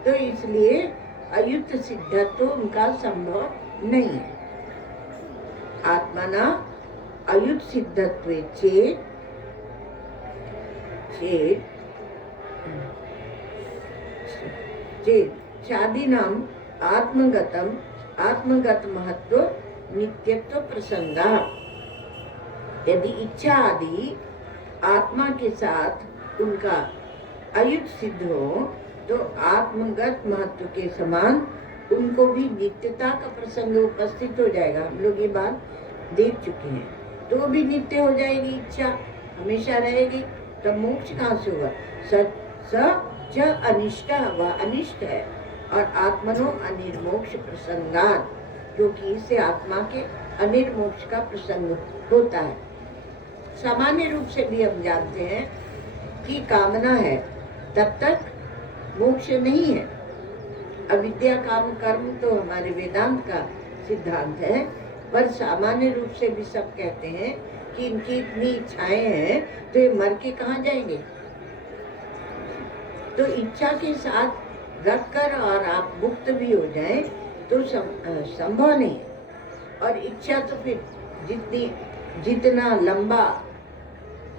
तो इसलिए अयुत सिद्धत्व तो उनका संभव नहीं है। आत्मना अयुत सिद्धत्वे चेत् चेत चेत चादीनाम आत्मगत महत्व नित्यत्व प्रसंगा। यदि इच्छा आदि आत्मा के साथ उनका अयुत सिद्ध हो तो आत्मगत महत्व के समान उनको भी नित्यता का प्रसंग उपस्थित हो जाएगा। हम लोग ये बात देख चुके हैं। तो वो भी नित्य हो जाएगी, इच्छा हमेशा रहेगी, तब मोक्ष कहाँ से होगा? स अनिष्ट, वह अनिष्ट है। और आत्मनो अनिर्मोक्ष प्रसंगात, क्योंकि इससे आत्मा के अनिर्मोक्ष का प्रसंग होता है। सामान्य रूप से भी हम जानते हैं कि कामना है तब तक मोक्ष नहीं है। अविद्या काम कर्म तो हमारे वेदांत का सिद्धांत है, पर सामान्य रूप से भी सब कहते हैं कि इनकी इतनी इच्छाएं हैं तो ये मर के कहाँ जाएंगे। तो इच्छा के साथ रखकर और आप मुक्त भी हो जाएं तो संभव नहीं है। और इच्छा तो फिर जितना लंबा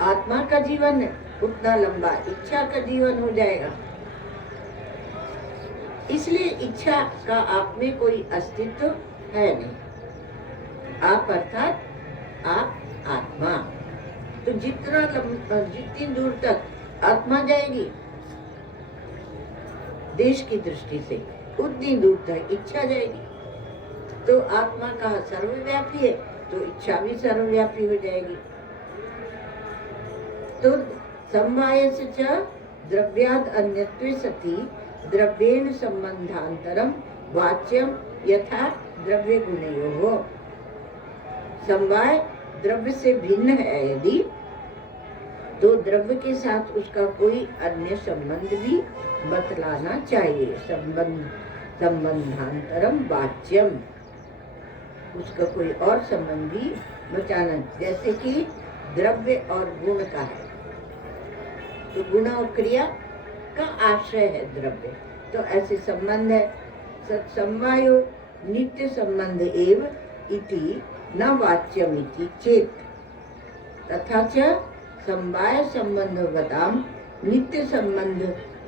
आत्मा का जीवन है उतना लंबा इच्छा का जीवन हो जाएगा। इसलिए इच्छा का आप में कोई अस्तित्व है नहीं। आप अर्थात आप आत्मा। तो जितनी दूर तक आत्मा जाएगी देश की दृष्टि से, उतनी दूर तक इच्छा जाएगी। तो आत्मा का सर्वव्यापी है तो इच्छा भी सर्वव्यापी हो जाएगी। तो समवायस्य च द्रव्याद अन्यत्वे सति द्रव्येण संबंधांतरम वाच्यम यथा द्रव्य गुणयोः। समवाय द्रव्य से भिन्न है यदि, तो द्रव्य के साथ उसका कोई अन्य संबंध भी बतलाना चाहिए। संबंधांतरम वाच्यम, उसका कोई और संबंध भी बचाना। जैसे कि द्रव्य और गुण का है, तो गुण और क्रिया का आश्रय है द्रव्य, तो ऐसे संबंध है। सत्समवायो नित्य संबंध एव इति न वाच्यम इति चेत तथा च समवाय संबंधवताम नित्य संबंध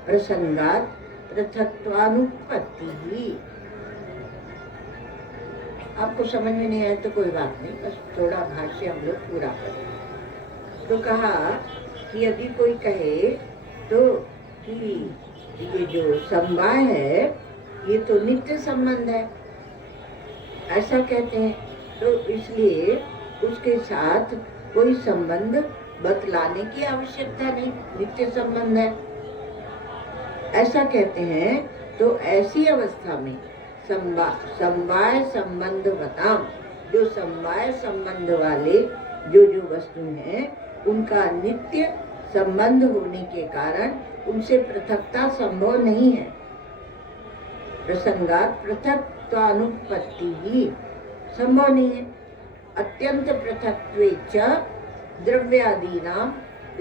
प्रसंगात पृथक्त्वानुपत्ति ही। आपको समझ में नहीं आया तो कोई बात नहीं, बस थोड़ा भाष्य हम लोग पूरा करें। तो कहा कि यदि कोई कहे तो कि ये जो समवाय है ये तो नित्य संबंध है, ऐसा कहते हैं, तो इसलिए उसके साथ कोई संबंध बतलाने की आवश्यकता नहीं, नित्य संबंध है, ऐसा कहते हैं। तो ऐसी अवस्था में समवाय संबंध बताम, जो समवाय संबंध वाले जो वस्तु हैं उनका नित्य संबंध होने के कारण उनसे पृथकता संभव नहीं है। प्रसंगात पृथक्त्वानुपत्ति ही संभव नहीं है। अत्यंत पृथक्त्वे च द्रव्यादीनां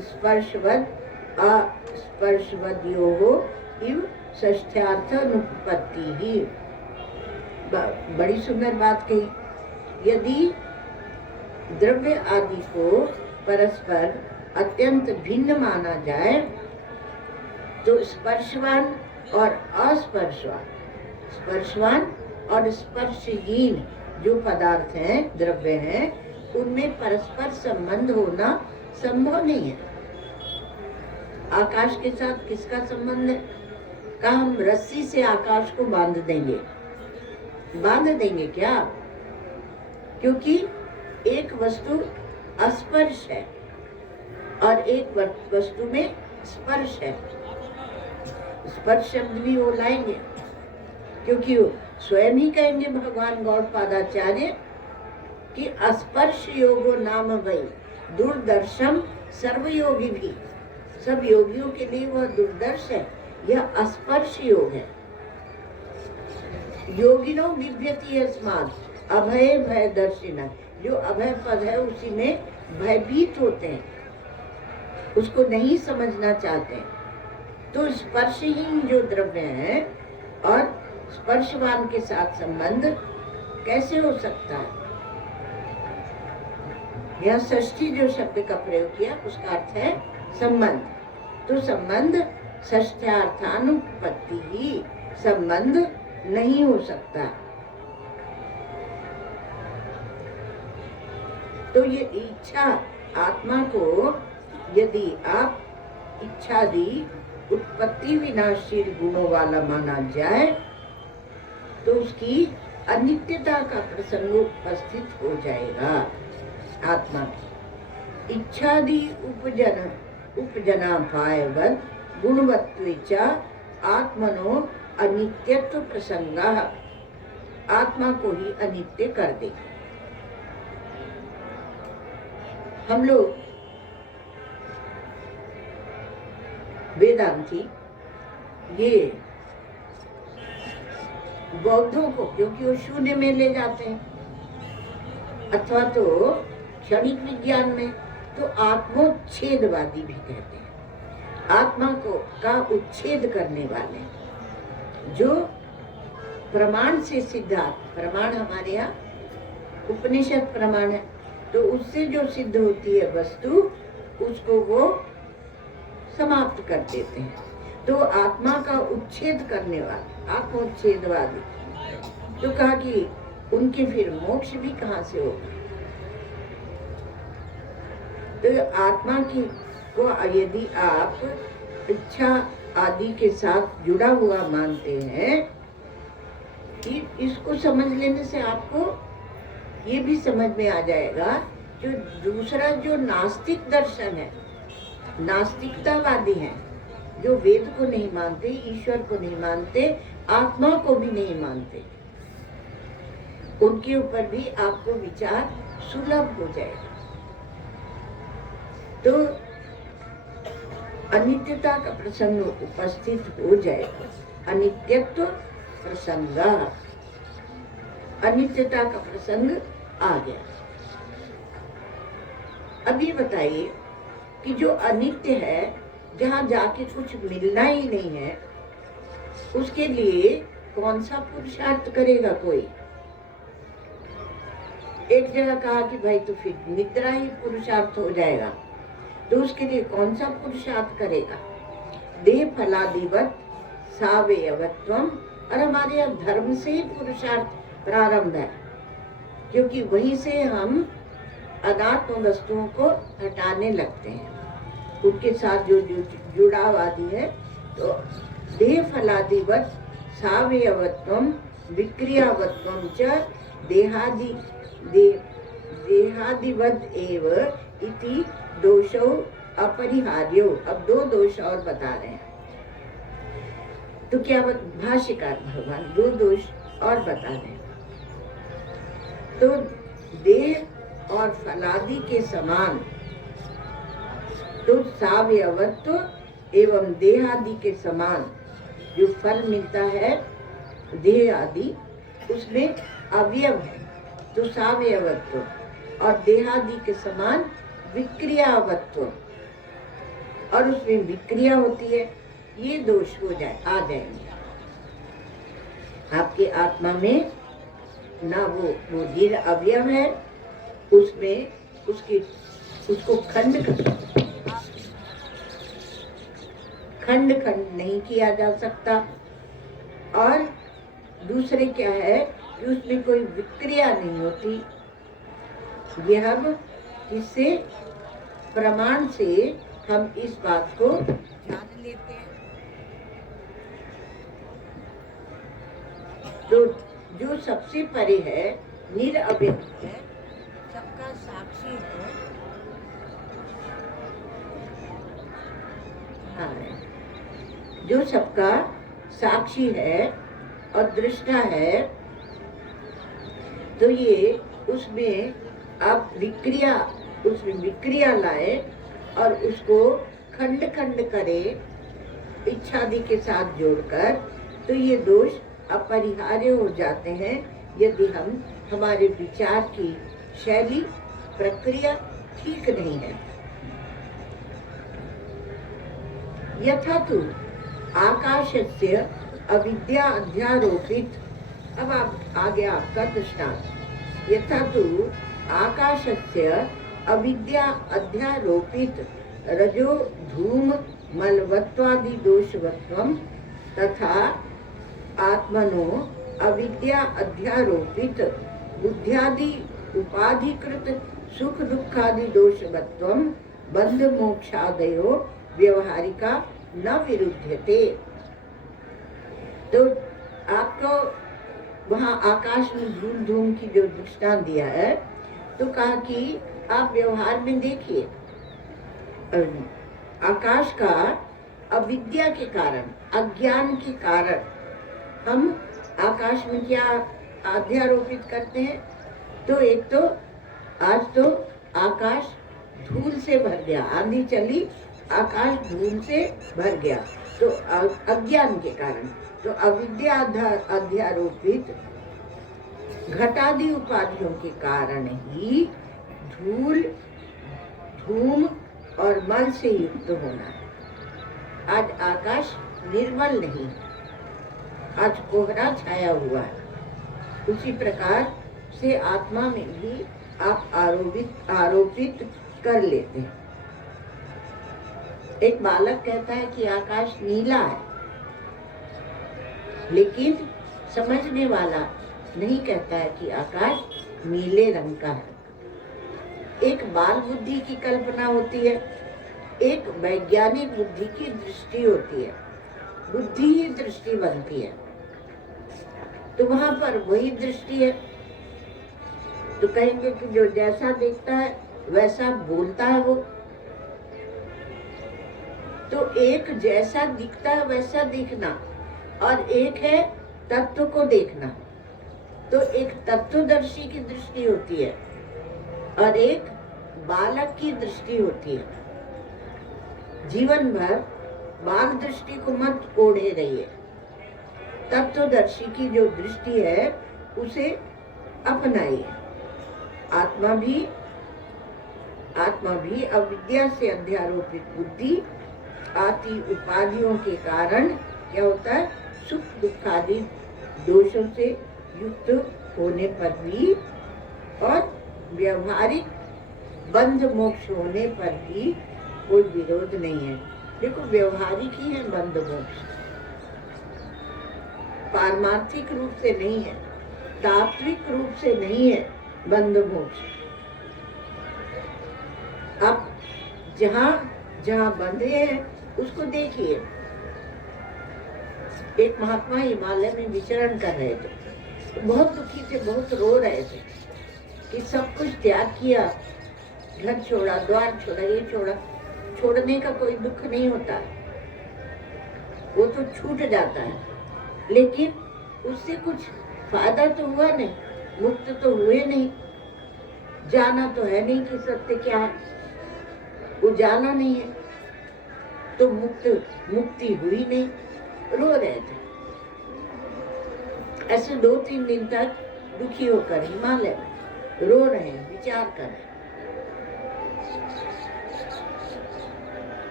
स्पर्शवद अस्पर्शवद्योः इव षष्ठ्यार्थ अनुपत्ति ही। बड़ी सुंदर बात कही। यदि द्रव्य आदि को परस्पर अत्यंत भिन्न माना जाए तो स्पर्शवान और अस्पर्शवान, स्पर्शवान और स्पर्शहीन जो पदार्थ हैं, द्रव्य हैं, उनमें परस्पर संबंध होना संभव नहीं है। आकाश के साथ किसका संबंध है? का हम रस्सी से आकाश को बांध देंगे? बांध देंगे क्या? क्योंकि एक वस्तु अस्पर्श है और एक वस्तु में स्पर्श है। स्पर्श शब्द भी वो लाएंगे क्योंकि वो स्वयं ही कहेंगे भगवान गौड़पादाचार्य कि अस्पर्श योगो नाम वही दूरदर्शम सर्वयोगी भी। सब योगियों के लिए वह दुर्दर्श है, यह अस्पर्श योग है। योगिनो बिभ्यति अस्मात् अभय भय दर्शिना, जो अभय पद है उसी में भयभीत होते हैं, उसको नहीं समझना चाहते हैं। तो स्पर्शहीन जो द्रव्य है और स्पर्शवान के साथ संबंध कैसे हो सकता है? यह षष्ठी जो शब्द का प्रयोग किया उसका अर्थ है संबंध। तो संबंध षष्ठ्यार्थानुपत्ति ही संबंध नहीं हो सकता। तो ये इच्छा आत्मा को यदि आप इच्छादि उत्पत्ति विनाशील गुणों वाला माना जाए तो उसकी अनित्यता का प्रसंग उपस्थित हो जाएगा। आत्मा की इच्छादि उपजना पायवद गुणवत्वेचा आत्मनो अनित्यत्व प्रसंगा आत्मा को ही अनित्य कर दे। हम लोग वेदांती ये बौद्धों को क्योंकि वो शून्य में ले जाते हैं अथवा तो क्षणिक विज्ञान में तो आत्मोच्छेदवादी भी कहते हैं। आत्मा को का उच्छेद करने वाले जो प्रमाण से सिद्धार्थ प्रमाण हमारे यहाँ उपनिषद प्रमाण है तो उससे जो सिद्ध होती है वस्तु उसको वो समाप्त कर देते हैं। तो आत्मा का उच्छेद करने वाले आत्मोच्छेदवादी तो कहा कि उनके फिर मोक्ष भी कहाँ से होगा। तो आत्मा की को यदि आप इच्छा आदि के साथ जुड़ा हुआ मानते हैं कि इसको समझ लेने से आपको ये भी समझ में आ जाएगा जो दूसरा जो नास्तिक दर्शन है नास्तिकतावादी हैं जो वेद को नहीं मानते ईश्वर को नहीं मानते आत्मा को भी नहीं मानते उनके ऊपर भी आपको विचार सुलभ हो जाएगा। तो अनित्यता का प्रसंग उपस्थित हो जाएगा। अनित्यत्व प्रसंग अनित्यता का प्रसंग आ गया। अभी बताइए कि जो अनित्य है जहाँ जाके कुछ मिलना ही नहीं है उसके लिए कौन सा पुरुषार्थ करेगा कोई। एक जगह कहा कि भाई तो फिर निद्रा ही पुरुषार्थ हो जाएगा तो उसके लिए कौन सा पुरुषार्थ करेगा। देह फलादिवत सावयवत्वम और हमारे यहाँ धर्म से ही पुरुषार्थ प्रारंभ है क्योंकि वहीं से हम अनात्म वस्तुओं को हटाने लगते हैं उनके साथ जो जुड़ाव आदि है। तो देह फलादिवत सावयवत्वम विक्रियावत्वम च देहादिवद एव इति दोषो अपरिहार्यो। अब दो दोष और बता रहे हैं तो क्या भाष्यकार भगवान दो दोष और बता रहे हैं। तो देह और फलादि के समान तो सावयवत्व एवं देहादि के समान जो फल मिलता है देह आदि उसमें अवयव है तो सावयवत्व और देहादि के समान विक्रियावत्व और उसमें विक्रिया होती है। ये दोष हो जाए आ जाएंगे आपके आत्मा में ना वो धीर अवयव है उसमें उसको खंड नहीं किया जा सकता। और दूसरे क्या है कि उसमें कोई विक्रिया नहीं होती। यह इससे प्रमाण से हम इस बात को जान लेते हैं। तो जो सबसे परे है निरअवयव है सबका साक्षी है। हाँ जो सबका साक्षी है और दृष्टा है तो ये उसमें आप उसमें विक्रिया लाए और उसको खंड खंड करे इच्छादि के साथ जोड़कर तो ये दोष अपरिहार्य हो जाते हैं यदि हम हमारे विचार की शैली प्रक्रिया ठीक नहीं है। यथा तो आकाशस्य अविद्या अध्यारोपित। अब आप आगे आपका दृष्टांत। यथा तो आकाशस्य अविद्या अध्यारोपित रजो धूम मलवत्वादि दोषवत्वम तथा आत्मनो अविद्या अध्यारोपित बुद्ध्यादि उपाधिकृत सुख दुखादि दोषवत्वम बंध मोक्षादयो व्यवहारिका न विरुध्यते। तो आपको वहाँ आकाश में धूम धूम की जो दृष्टांत दिया है, तो कहा कि आप व्यवहार में देखिए, आकाश का अविद्या के कारण, अज्ञान के कारण हम आकाश में क्या अध्यारोपित करते हैं। तो एक तो आज तो आकाश धूल से भर गया, आंधी चली, आकाश धूल से भर गया, तो अज्ञान के कारण। तो अविद्या अध्यारोपित घटादि उपाधियों के कारण ही धूल, धूम और मल से युक्त होना है। आज आकाश निर्मल नहीं, आज कोहरा छाया हुआ है। उसी प्रकार से आत्मा में भी आप आरोपित कर लेते हैं। एक बालक कहता है कि आकाश नीला है, लेकिन समझने वाला नहीं कहता है कि आकाश नीले रंग का है। एक बाल बुद्धि की कल्पना होती है, एक वैज्ञानिक बुद्धि की दृष्टि होती है। बुद्धि ही दृष्टि बनती है, तो वहां पर वही दृष्टि है। तो कहेंगे कि जो जैसा देखता है वैसा बोलता है वो। तो एक जैसा दिखता है वैसा दिखना, और एक है तत्व को देखना। तो एक तत्वदर्शी की दृष्टि होती है और एक बालक की दृष्टि होती है। जीवन भर बाल दृष्टि को मत ओढ़े रहिए, तत्वदर्शी की जो दृष्टि है उसे अपनाइए। आत्मा भी अविद्या से अध्यारोपित बुद्धि आदि उपाधियों के कारण क्या होता है, सुख दुखादि दोषों से युक्त होने पर भी और व्यवहारिक बंध मोक्ष होने पर भी कोई विरोध नहीं है। देखो, व्यवहारिक ही है बंध मोक्ष, पारमार्थिक रूप से नहीं है, तात्विक रूप से नहीं है बंध मोक्ष। आप जहाँ जहाँ बंधे हैं उसको देखिए। एक महात्मा हिमालय में विचरण कर रहे थे, तो बहुत दुखी थे, बहुत रो रहे थे कि सब कुछ त्याग किया, घर छोड़ा, द्वार छोड़ा, ये छोड़ा। छोड़ने का कोई दुख नहीं होता, वो तो छूट जाता है, लेकिन उससे कुछ फायदा तो हुआ नहीं, मुक्त तो हुए नहीं। जाना तो है नहीं कि सत्य क्या है, वो जाना नहीं है, तो मुक्ति हुई नहीं। रो रहे थे ऐसे 2-3 दिन तक, दुखी होकर हिमालय में रो रहे हैं, विचार कर रहे हैं।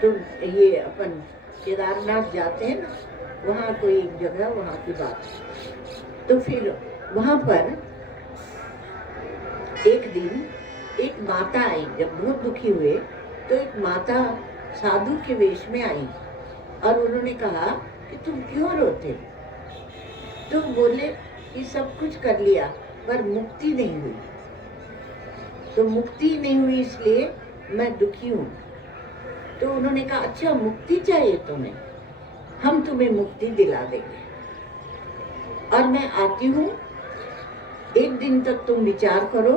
तो ये अपन केदारनाथ जाते हैं ना, वहाँ कोई एक जगह, वहाँ की बात। तो फिर वहाँ पर एक दिन एक माता आई, जब बहुत दुखी हुए तो एक माता साधु के वेश में आई और उन्होंने कहा कि तुम क्यों रोते? तो बोले कि सब कुछ कर लिया पर मुक्ति नहीं हुई। तो मुक्ति नहीं हुई इसलिए मैं दुखी हूँ। तो उन्होंने कहा, अच्छा मुक्ति चाहिए तुम्हें, हम तुम्हें मुक्ति दिला देंगे, और मैं आती हूँ। एक दिन तक तुम विचार करो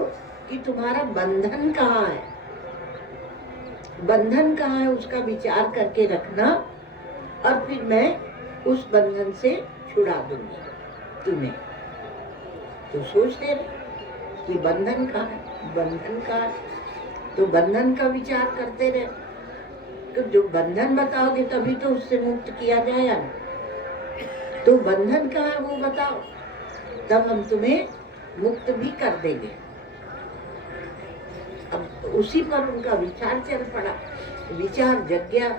कि तुम्हारा बंधन कहाँ है, बंधन कहाँ है उसका विचार करके रखना, और फिर मैं उस बंधन से छुड़ा दूंगी तुम्हें। तो सोचते रहे कि बंधन कहाँ है, बंधन कहाँ है। तो बंधन का विचार करते रहे। तो जो बंधन बताओगे तभी तो उससे मुक्त किया जाएगा ना। तो बंधन कहाँ है वो बताओ, तब हम तुम्हें मुक्त भी कर देंगे। अब उसी पर उनका विचार चल पड़ा, विचार जग गया।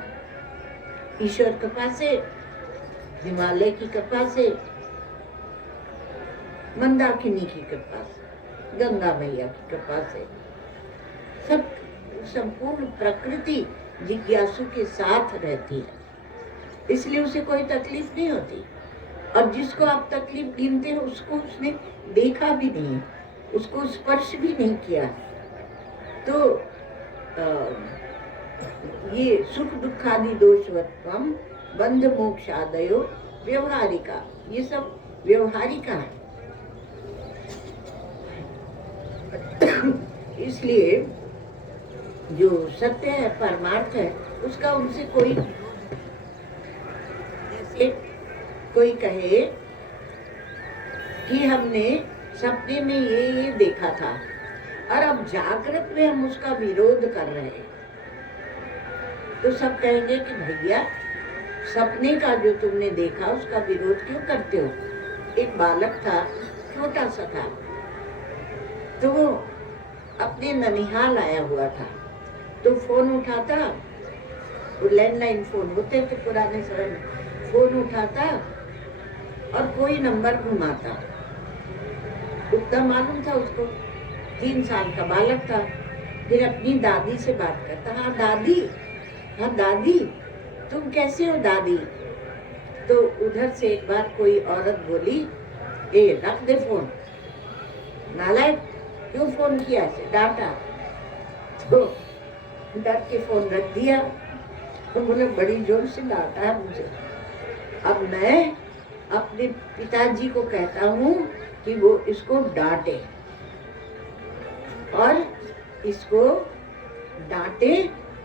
ईश्वर कृपा से, हिमालय की कृपा से, मंदाकिनी की कृपा से, गंगा मैया की कृपा से, सब संपूर्ण प्रकृति जिज्ञासु के साथ रहती है, इसलिए उसे कोई तकलीफ नहीं होती। और जिसको आप तकलीफ गिनते हो उसको उसने देखा भी नहीं, उसको स्पर्श भी नहीं किया। तो ये सुख दुखादि दोषवत्वम बंध मोक्षादयो व्यवहारिका, ये सब व्यवहारिका है। इसलिए जो सत्य है, परमार्थ है, उसका उनसे कोई, जैसे कोई कहे कि हमने सपने में ये देखा था और अब जागृत में हम उसका विरोध कर रहे हैं, तो सब कहेंगे कि भैया सपने का जो तुमने देखा उसका विरोध क्यों करते हो। एक बालक था, छोटा सा था, तो वो अपने ननिहाल आया हुआ था, तो फोन उठाता, वो लैंडलाइन फोन होते थे पुराने समय में, फोन उठाता और कोई नंबर घुमाता। उतना मालूम था उसको, 3 साल का बालक था। फिर अपनी दादी से बात करता, हाँ दादी, हाँ दादी, तुम कैसे हो दादी। तो उधर से एक बार कोई औरत बोली, ए रख दे फोन, नालायक क्यों फोन किया, ऐसे डांटा। तो डर के फोन रख दिया। उन्होंने बड़ी जोर से डांटा है मुझे। अब मैं अपने पिताजी को कहता हूँ कि वो इसको डांटे और इसको डांटे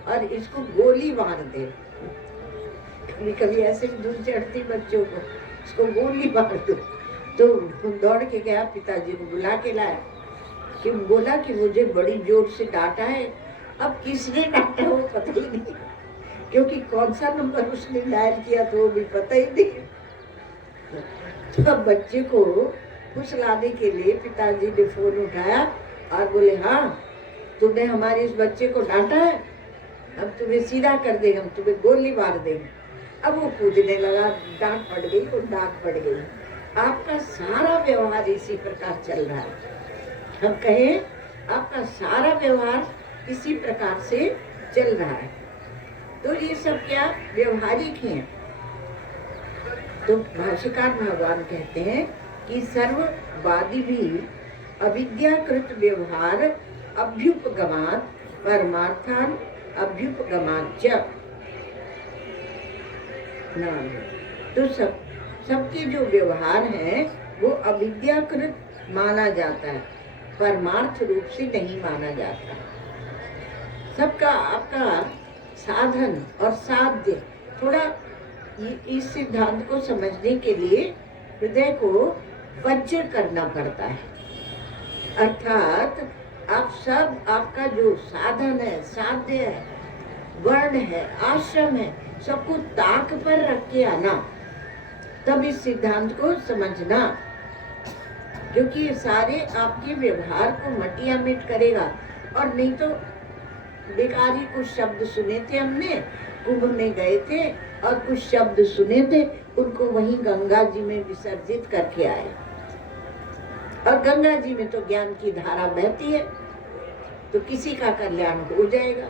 और इसको गोली मार दे। कभी कभी ऐसे भी धुन चढ़ती बच्चों को, इसको गोली मार दो। तो दौड़ के गया, पिताजी को बुला के लाया, कि बोला कि मुझे बड़ी जोर से डांटा है। अब किसने डांटा वो पता ही नहीं, क्योंकि कौन सा नंबर उसने डायल किया तो वो भी पता ही नहीं। तो अब बच्चे को फुसलाने के लिए पिताजी ने फोन उठाया और बोले, हाँ तुमने हमारे इस बच्चे को डांटा है, अब तुम्हें सीधा कर देंगे, हम तुम्हें गोली मार देंगे। अब वो कूदने लगा, डांट पड़ गई और डांट पड़ गई। आपका सारा व्यवहार इसी प्रकार चल रहा है। हम कहें आपका सारा व्यवहार इसी प्रकार से चल रहा है। तो ये सब क्या व्यवहारिक हैं। तो भाष्यकार भगवान कहते हैं कि सर्ववादी भी अविद्याकृत व्यवहार अभ्युपगमात् परमार्थान अभ्युपगमात् च। तो सबके जो व्यवहार है वो अविद्याकृत माना जाता है, परमार्थ रूप से नहीं माना जाता। सबका आपका साधन और साध्य, थोड़ा इस सिद्धांत को समझने के लिए हृदय को वज्र करना पड़ता है। अर्थात आप सब, आपका जो साधन है, साध्य है, वर्ण है, आश्रम है, सबको ताक पर रख के आना, तब इस सिद्धांत को समझना। क्योंकि ये सारे आपके व्यवहार को मटिया मिट करेगा। और नहीं तो बेकार ही कुछ शब्द सुने थे हमने, कुंभ में गए थे और कुछ शब्द सुने थे, उनको वहीं गंगा जी में विसर्जित करके आए। और गंगा जी में तो ज्ञान की धारा बहती है, तो किसी का कल्याण हो जाएगा।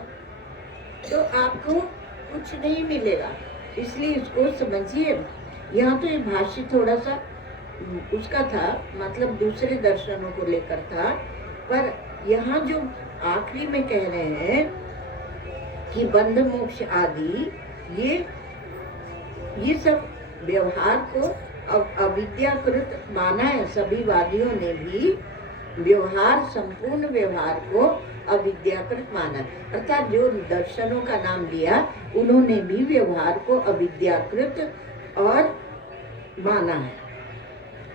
तो आपको कुछ नहीं मिलेगा, इसलिए इसको समझिए। यहाँ तो ये भाष्य थोड़ा सा उसका था, मतलब दूसरे दर्शनों को लेकर था, पर यहाँ जो आखिरी में कह रहे हैं कि बंध मोक्ष आदि, ये सब व्यवहार को अविद्याकृत माना है। सभी वादियों ने भी व्यवहार, संपूर्ण व्यवहार को अविद्याकृत माना, अर्थात जो दर्शनों का नाम लिया उन्होंने भी व्यवहार को अविद्याकृत और माना है,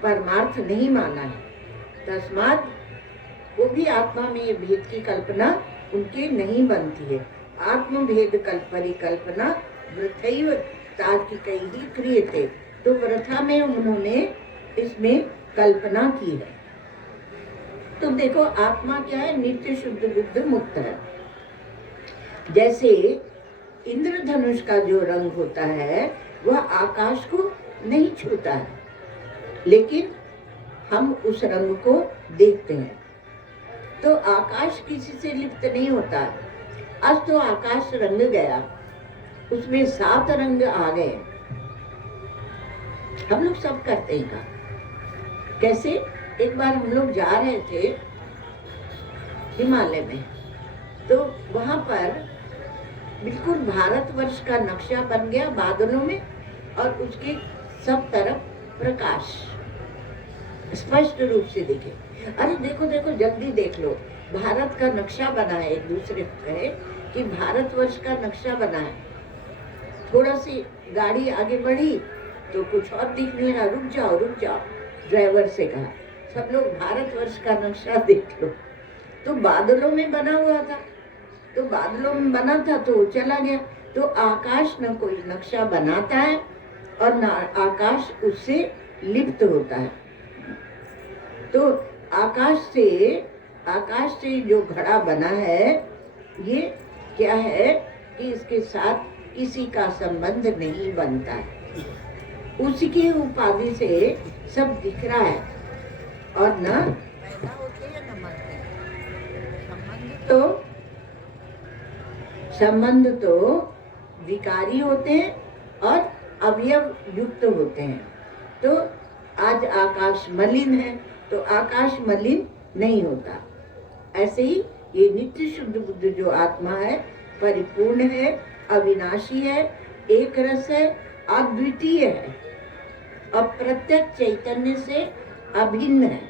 परमार्थ नहीं माना है। तस्मात् वो भी आत्मा में ये भेद की कल्पना उनकी नहीं बनती है। आत्म भेद परिकल्पना वृथैव तार्किकैः क्रियते, तो वृथा में उन्होंने इसमें कल्पना की है। तो देखो आत्मा क्या है, नित्य शुद्ध बुद्ध मुक्त है। जैसे इंद्रधनुष का जो रंग होता है वह आकाश को नहीं छूता है, लेकिन हम उस रंग को देखते हैं। तो आकाश किसी से लिप्त नहीं होता, आज तो आकाश रंग गया, उसमें 7 रंग आ गए। हम लोग सब करते हैं का। कैसे? एक बार हम लोग जा रहे थे हिमालय में, तो वहां पर बिल्कुल भारतवर्ष का नक्शा बन गया बादलों में, और उसके सब तरफ प्रकाश स्पष्ट रूप से दिखे। अरे देखो देखो, जल्दी देख लो, भारत का नक्शा बना है। एक दूसरे को कहे कि भारतवर्ष का नक्शा बना है। थोड़ा सी गाड़ी आगे बढ़ी तो कुछ और दिखने लगा, रुक जाओ रुक जाओ, ड्राइवर से कहा, सब लोग भारतवर्ष का नक्शा देख लो। तो बादलों में बना हुआ था, तो बादलों में बना था तो चला गया। तो आकाश न कोई नक्शा बनाता है और न आकाश उससे लिप्त होता है। तो आकाश से जो घड़ा बना है, ये क्या है कि इसके साथ किसी का संबंध नहीं बनता है। उसकी उपाधि से सब दिख रहा है, और न पैदा होते हैं न मरते हैं। संबंध तो विकारी होते हैं और अवयव युक्त होते हैं। तो आज आकाश मलिन है तो आकाश मलिन नहीं होता। ऐसे ही ये नित्य शुद्ध बुद्ध जो आत्मा है, परिपूर्ण है, अविनाशी है, एक रस है, अद्वितीय है और प्रत्येक चैतन्य से अभिन्न है।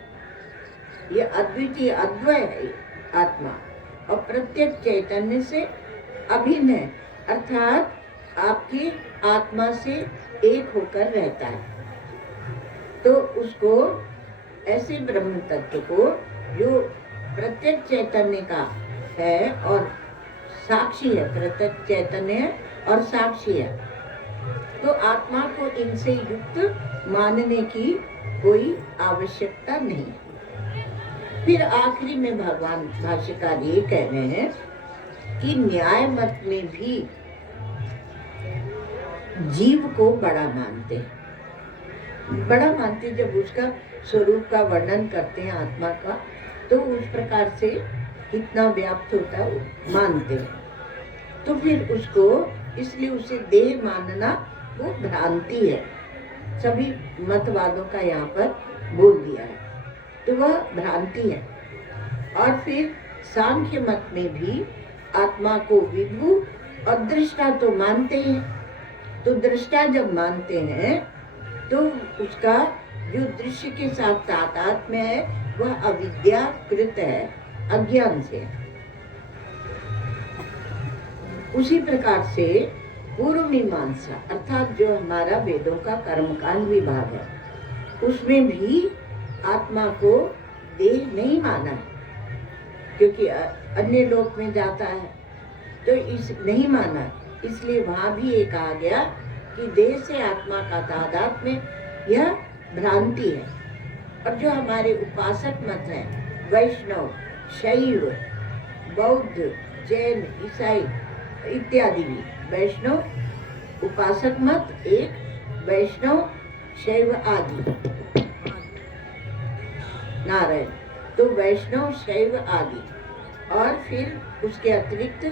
ये अद्वितीय अद्वय है ये आत्मा, और प्रत्येक चैतन्य से अभिन्न है, अर्थात आपकी आत्मा से एक होकर रहता है। तो उसको, ऐसे ब्रह्म तत्व को जो प्रत्येक चैतन्य का है और साक्षी है, प्रत्येक चैतन्य है और साक्षी है, तो आत्मा को इनसे युक्त मानने की कोई आवश्यकता नहीं। फिर आखिरी में भगवान भाष्यकार ये कह रहे हैं कि न्याय मत में भी जीव को बड़ा मानते हैं। बड़ा मानते जब उसका स्वरूप का वर्णन करते हैं आत्मा का, तो उस प्रकार से कितना व्याप्त होता है वो मानते हैं। तो फिर उसको, इसलिए उसे देह मानना वो भ्रांति है। सभी मतवादों का यहाँ पर बोल दिया है, तो वह भ्रांति है। और फिर सांख्य मत में भी आत्मा को विभु और दृष्टा तो मानते हैं। तो दृष्टा जब मानते हैं तो उसका जो दृश्य के साथ तादात्म्य है वह अविद्याकृत है, अज्ञान से। उसी प्रकार से पूर्व मीमांसा अर्थात जो हमारा वेदों का कर्मकांड विभाग है, उसमें भी आत्मा को देह नहीं माना है, क्योंकि अन्य लोक में जाता है तो इस नहीं माना। इसलिए वहां भी ये कहा गया कि देह से आत्मा का तादात्म्य यह भ्रांति है। और जो हमारे उपासक मत है, वैष्णव, शैव, बौद्ध, जैन, ईसाई इत्यादि भी, वैष्णव उपासक मत एक, वैष्णव, शैव आदि, नारायण, तो वैष्णव, शैव आदि, और फिर उसके अतिरिक्त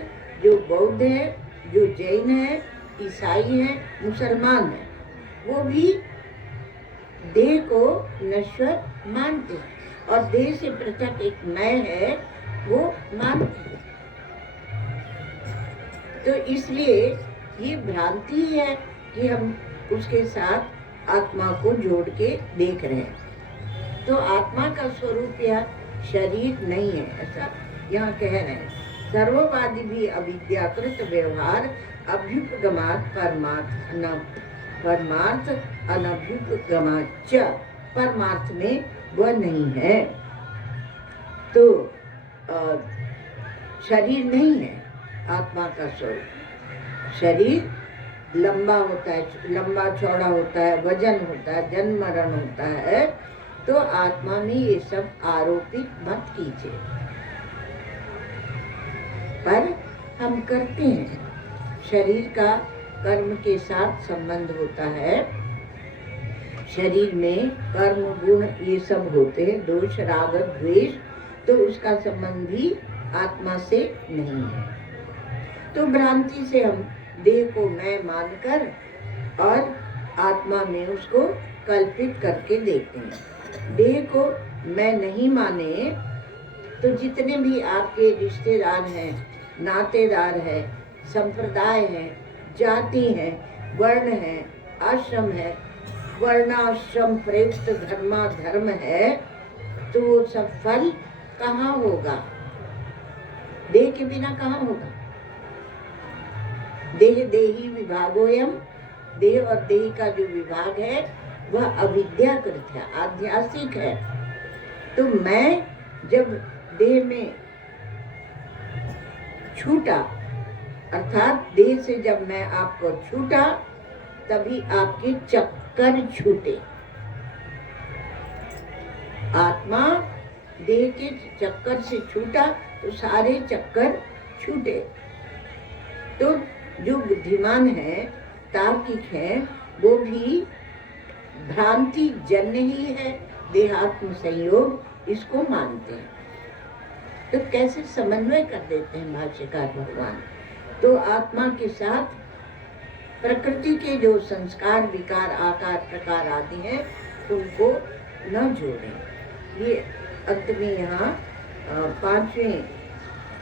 जो बौद्ध है, जो जैन है, ईसाई है, मुसलमान है, वो भी देह को नश्वर मानते हैं और देह से पृथक एक मैं है वो मानते हैं। तो इसलिए ये भ्रांति है कि हम उसके साथ आत्मा को जोड़ के देख रहे हैं। तो आत्मा का स्वरूप यह शरीर नहीं है, ऐसा यहाँ कह रहे हैं। सर्ववादी भी अविद्याकृत व्यवहार अभ्युपगमात् परमार्थ अनभ्युपगमात् च, परमार्थ में वह नहीं है। तो शरीर नहीं है आत्मा का स्वरूप। शरीर लंबा होता है, लंबा चौड़ा होता है, वजन होता है, जन्म मरण होता है। तो आत्मा में ये सब आरोपित मत कीजिए, पर हम करते हैं। शरीर का कर्म के साथ संबंध होता है। शरीर में कर्म गुण ये सब होते हैं, दोष राग द्वेष, तो उसका संबंध भी आत्मा से नहीं है। तो भ्रांति से हम देह को मैं मानकर और आत्मा में उसको कल्पित करके देखते हैं। देह को मैं नहीं माने तो जितने भी आपके रिश्तेदार हैं, नातेदार हैं, संप्रदाय हैं, जाति हैं, वर्ण है, आश्रम है, वर्णाश्रम प्रयुक्त धर्म है, तो वो सब फल कहाँ होगा? देह के बिना कहाँ होगा? देह देही विभागोयम, देह और देही का जो विभाग है वह अविद्याकृत है, आध्यात्मिक है। तो मैं जब देह में छूटा, अर्थात देह से जब मैं आपको छूटा, तभी आपके चक्कर छूटे। आत्मा देह के चक्कर से छूटा तो सारे चक्कर छूटे। तो जो बुद्धिमान है, तार्किक है, वो भी भ्रांति जन्य ही है, देहात्म संयोग इसको मानते हैं। तो कैसे समन्वय कर देते हैं भाष्यकार भगवान? तो आत्मा के साथ प्रकृति के जो संस्कार, विकार, आकार, प्रकार आदि हैं उनको न जोड़ें। ये अंत में यहाँ पांचवी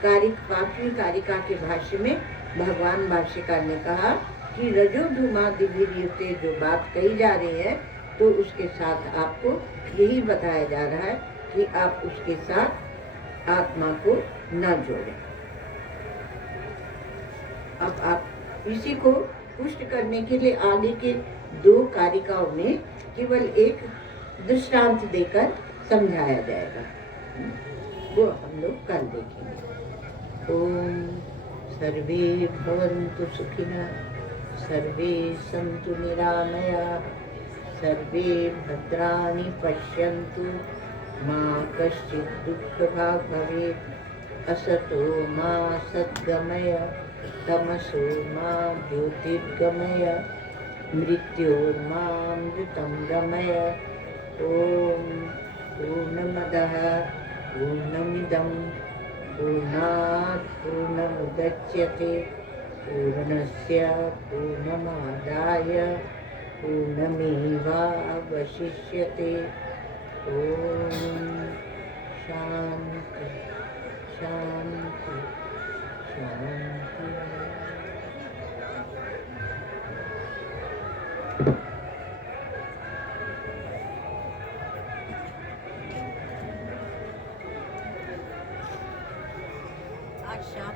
कारिका के भाष्य में भगवान भाष्यकार ने कहा कि रजो धूमादिभिर्युक्ते जो बात कही जा रही है, तो उसके साथ आपको यही बताया जा रहा है कि आप उसके साथ आत्मा को न जोड़ें। अब आप इसी को पुष्ट करने के लिए आगे के दो कारिकाओं में केवल एक दृष्टांत देकर समझाया जाएगा, वो हम लोग कल देखेंगे। ओम सर्वे भवन्तु सुखिनः, सर्वे सन्तु निरामयाः, सर्वे भद्राणि पश्यन्तु, मा कश्चित् दुःखभाग् भवेत्। असतो मा सद्गमय, तमसो मा ज्योतिर्गमय, मृत्योर्मामृतं गमय। ओम पूर्णमदः पूर्णमिदं पूर्णात् पूर्णमुदच्यते, पूर्णस्य पूर्णमादाय पूर्णमेवावशिष्यते। ओम शांति शांति शांति। आज शाम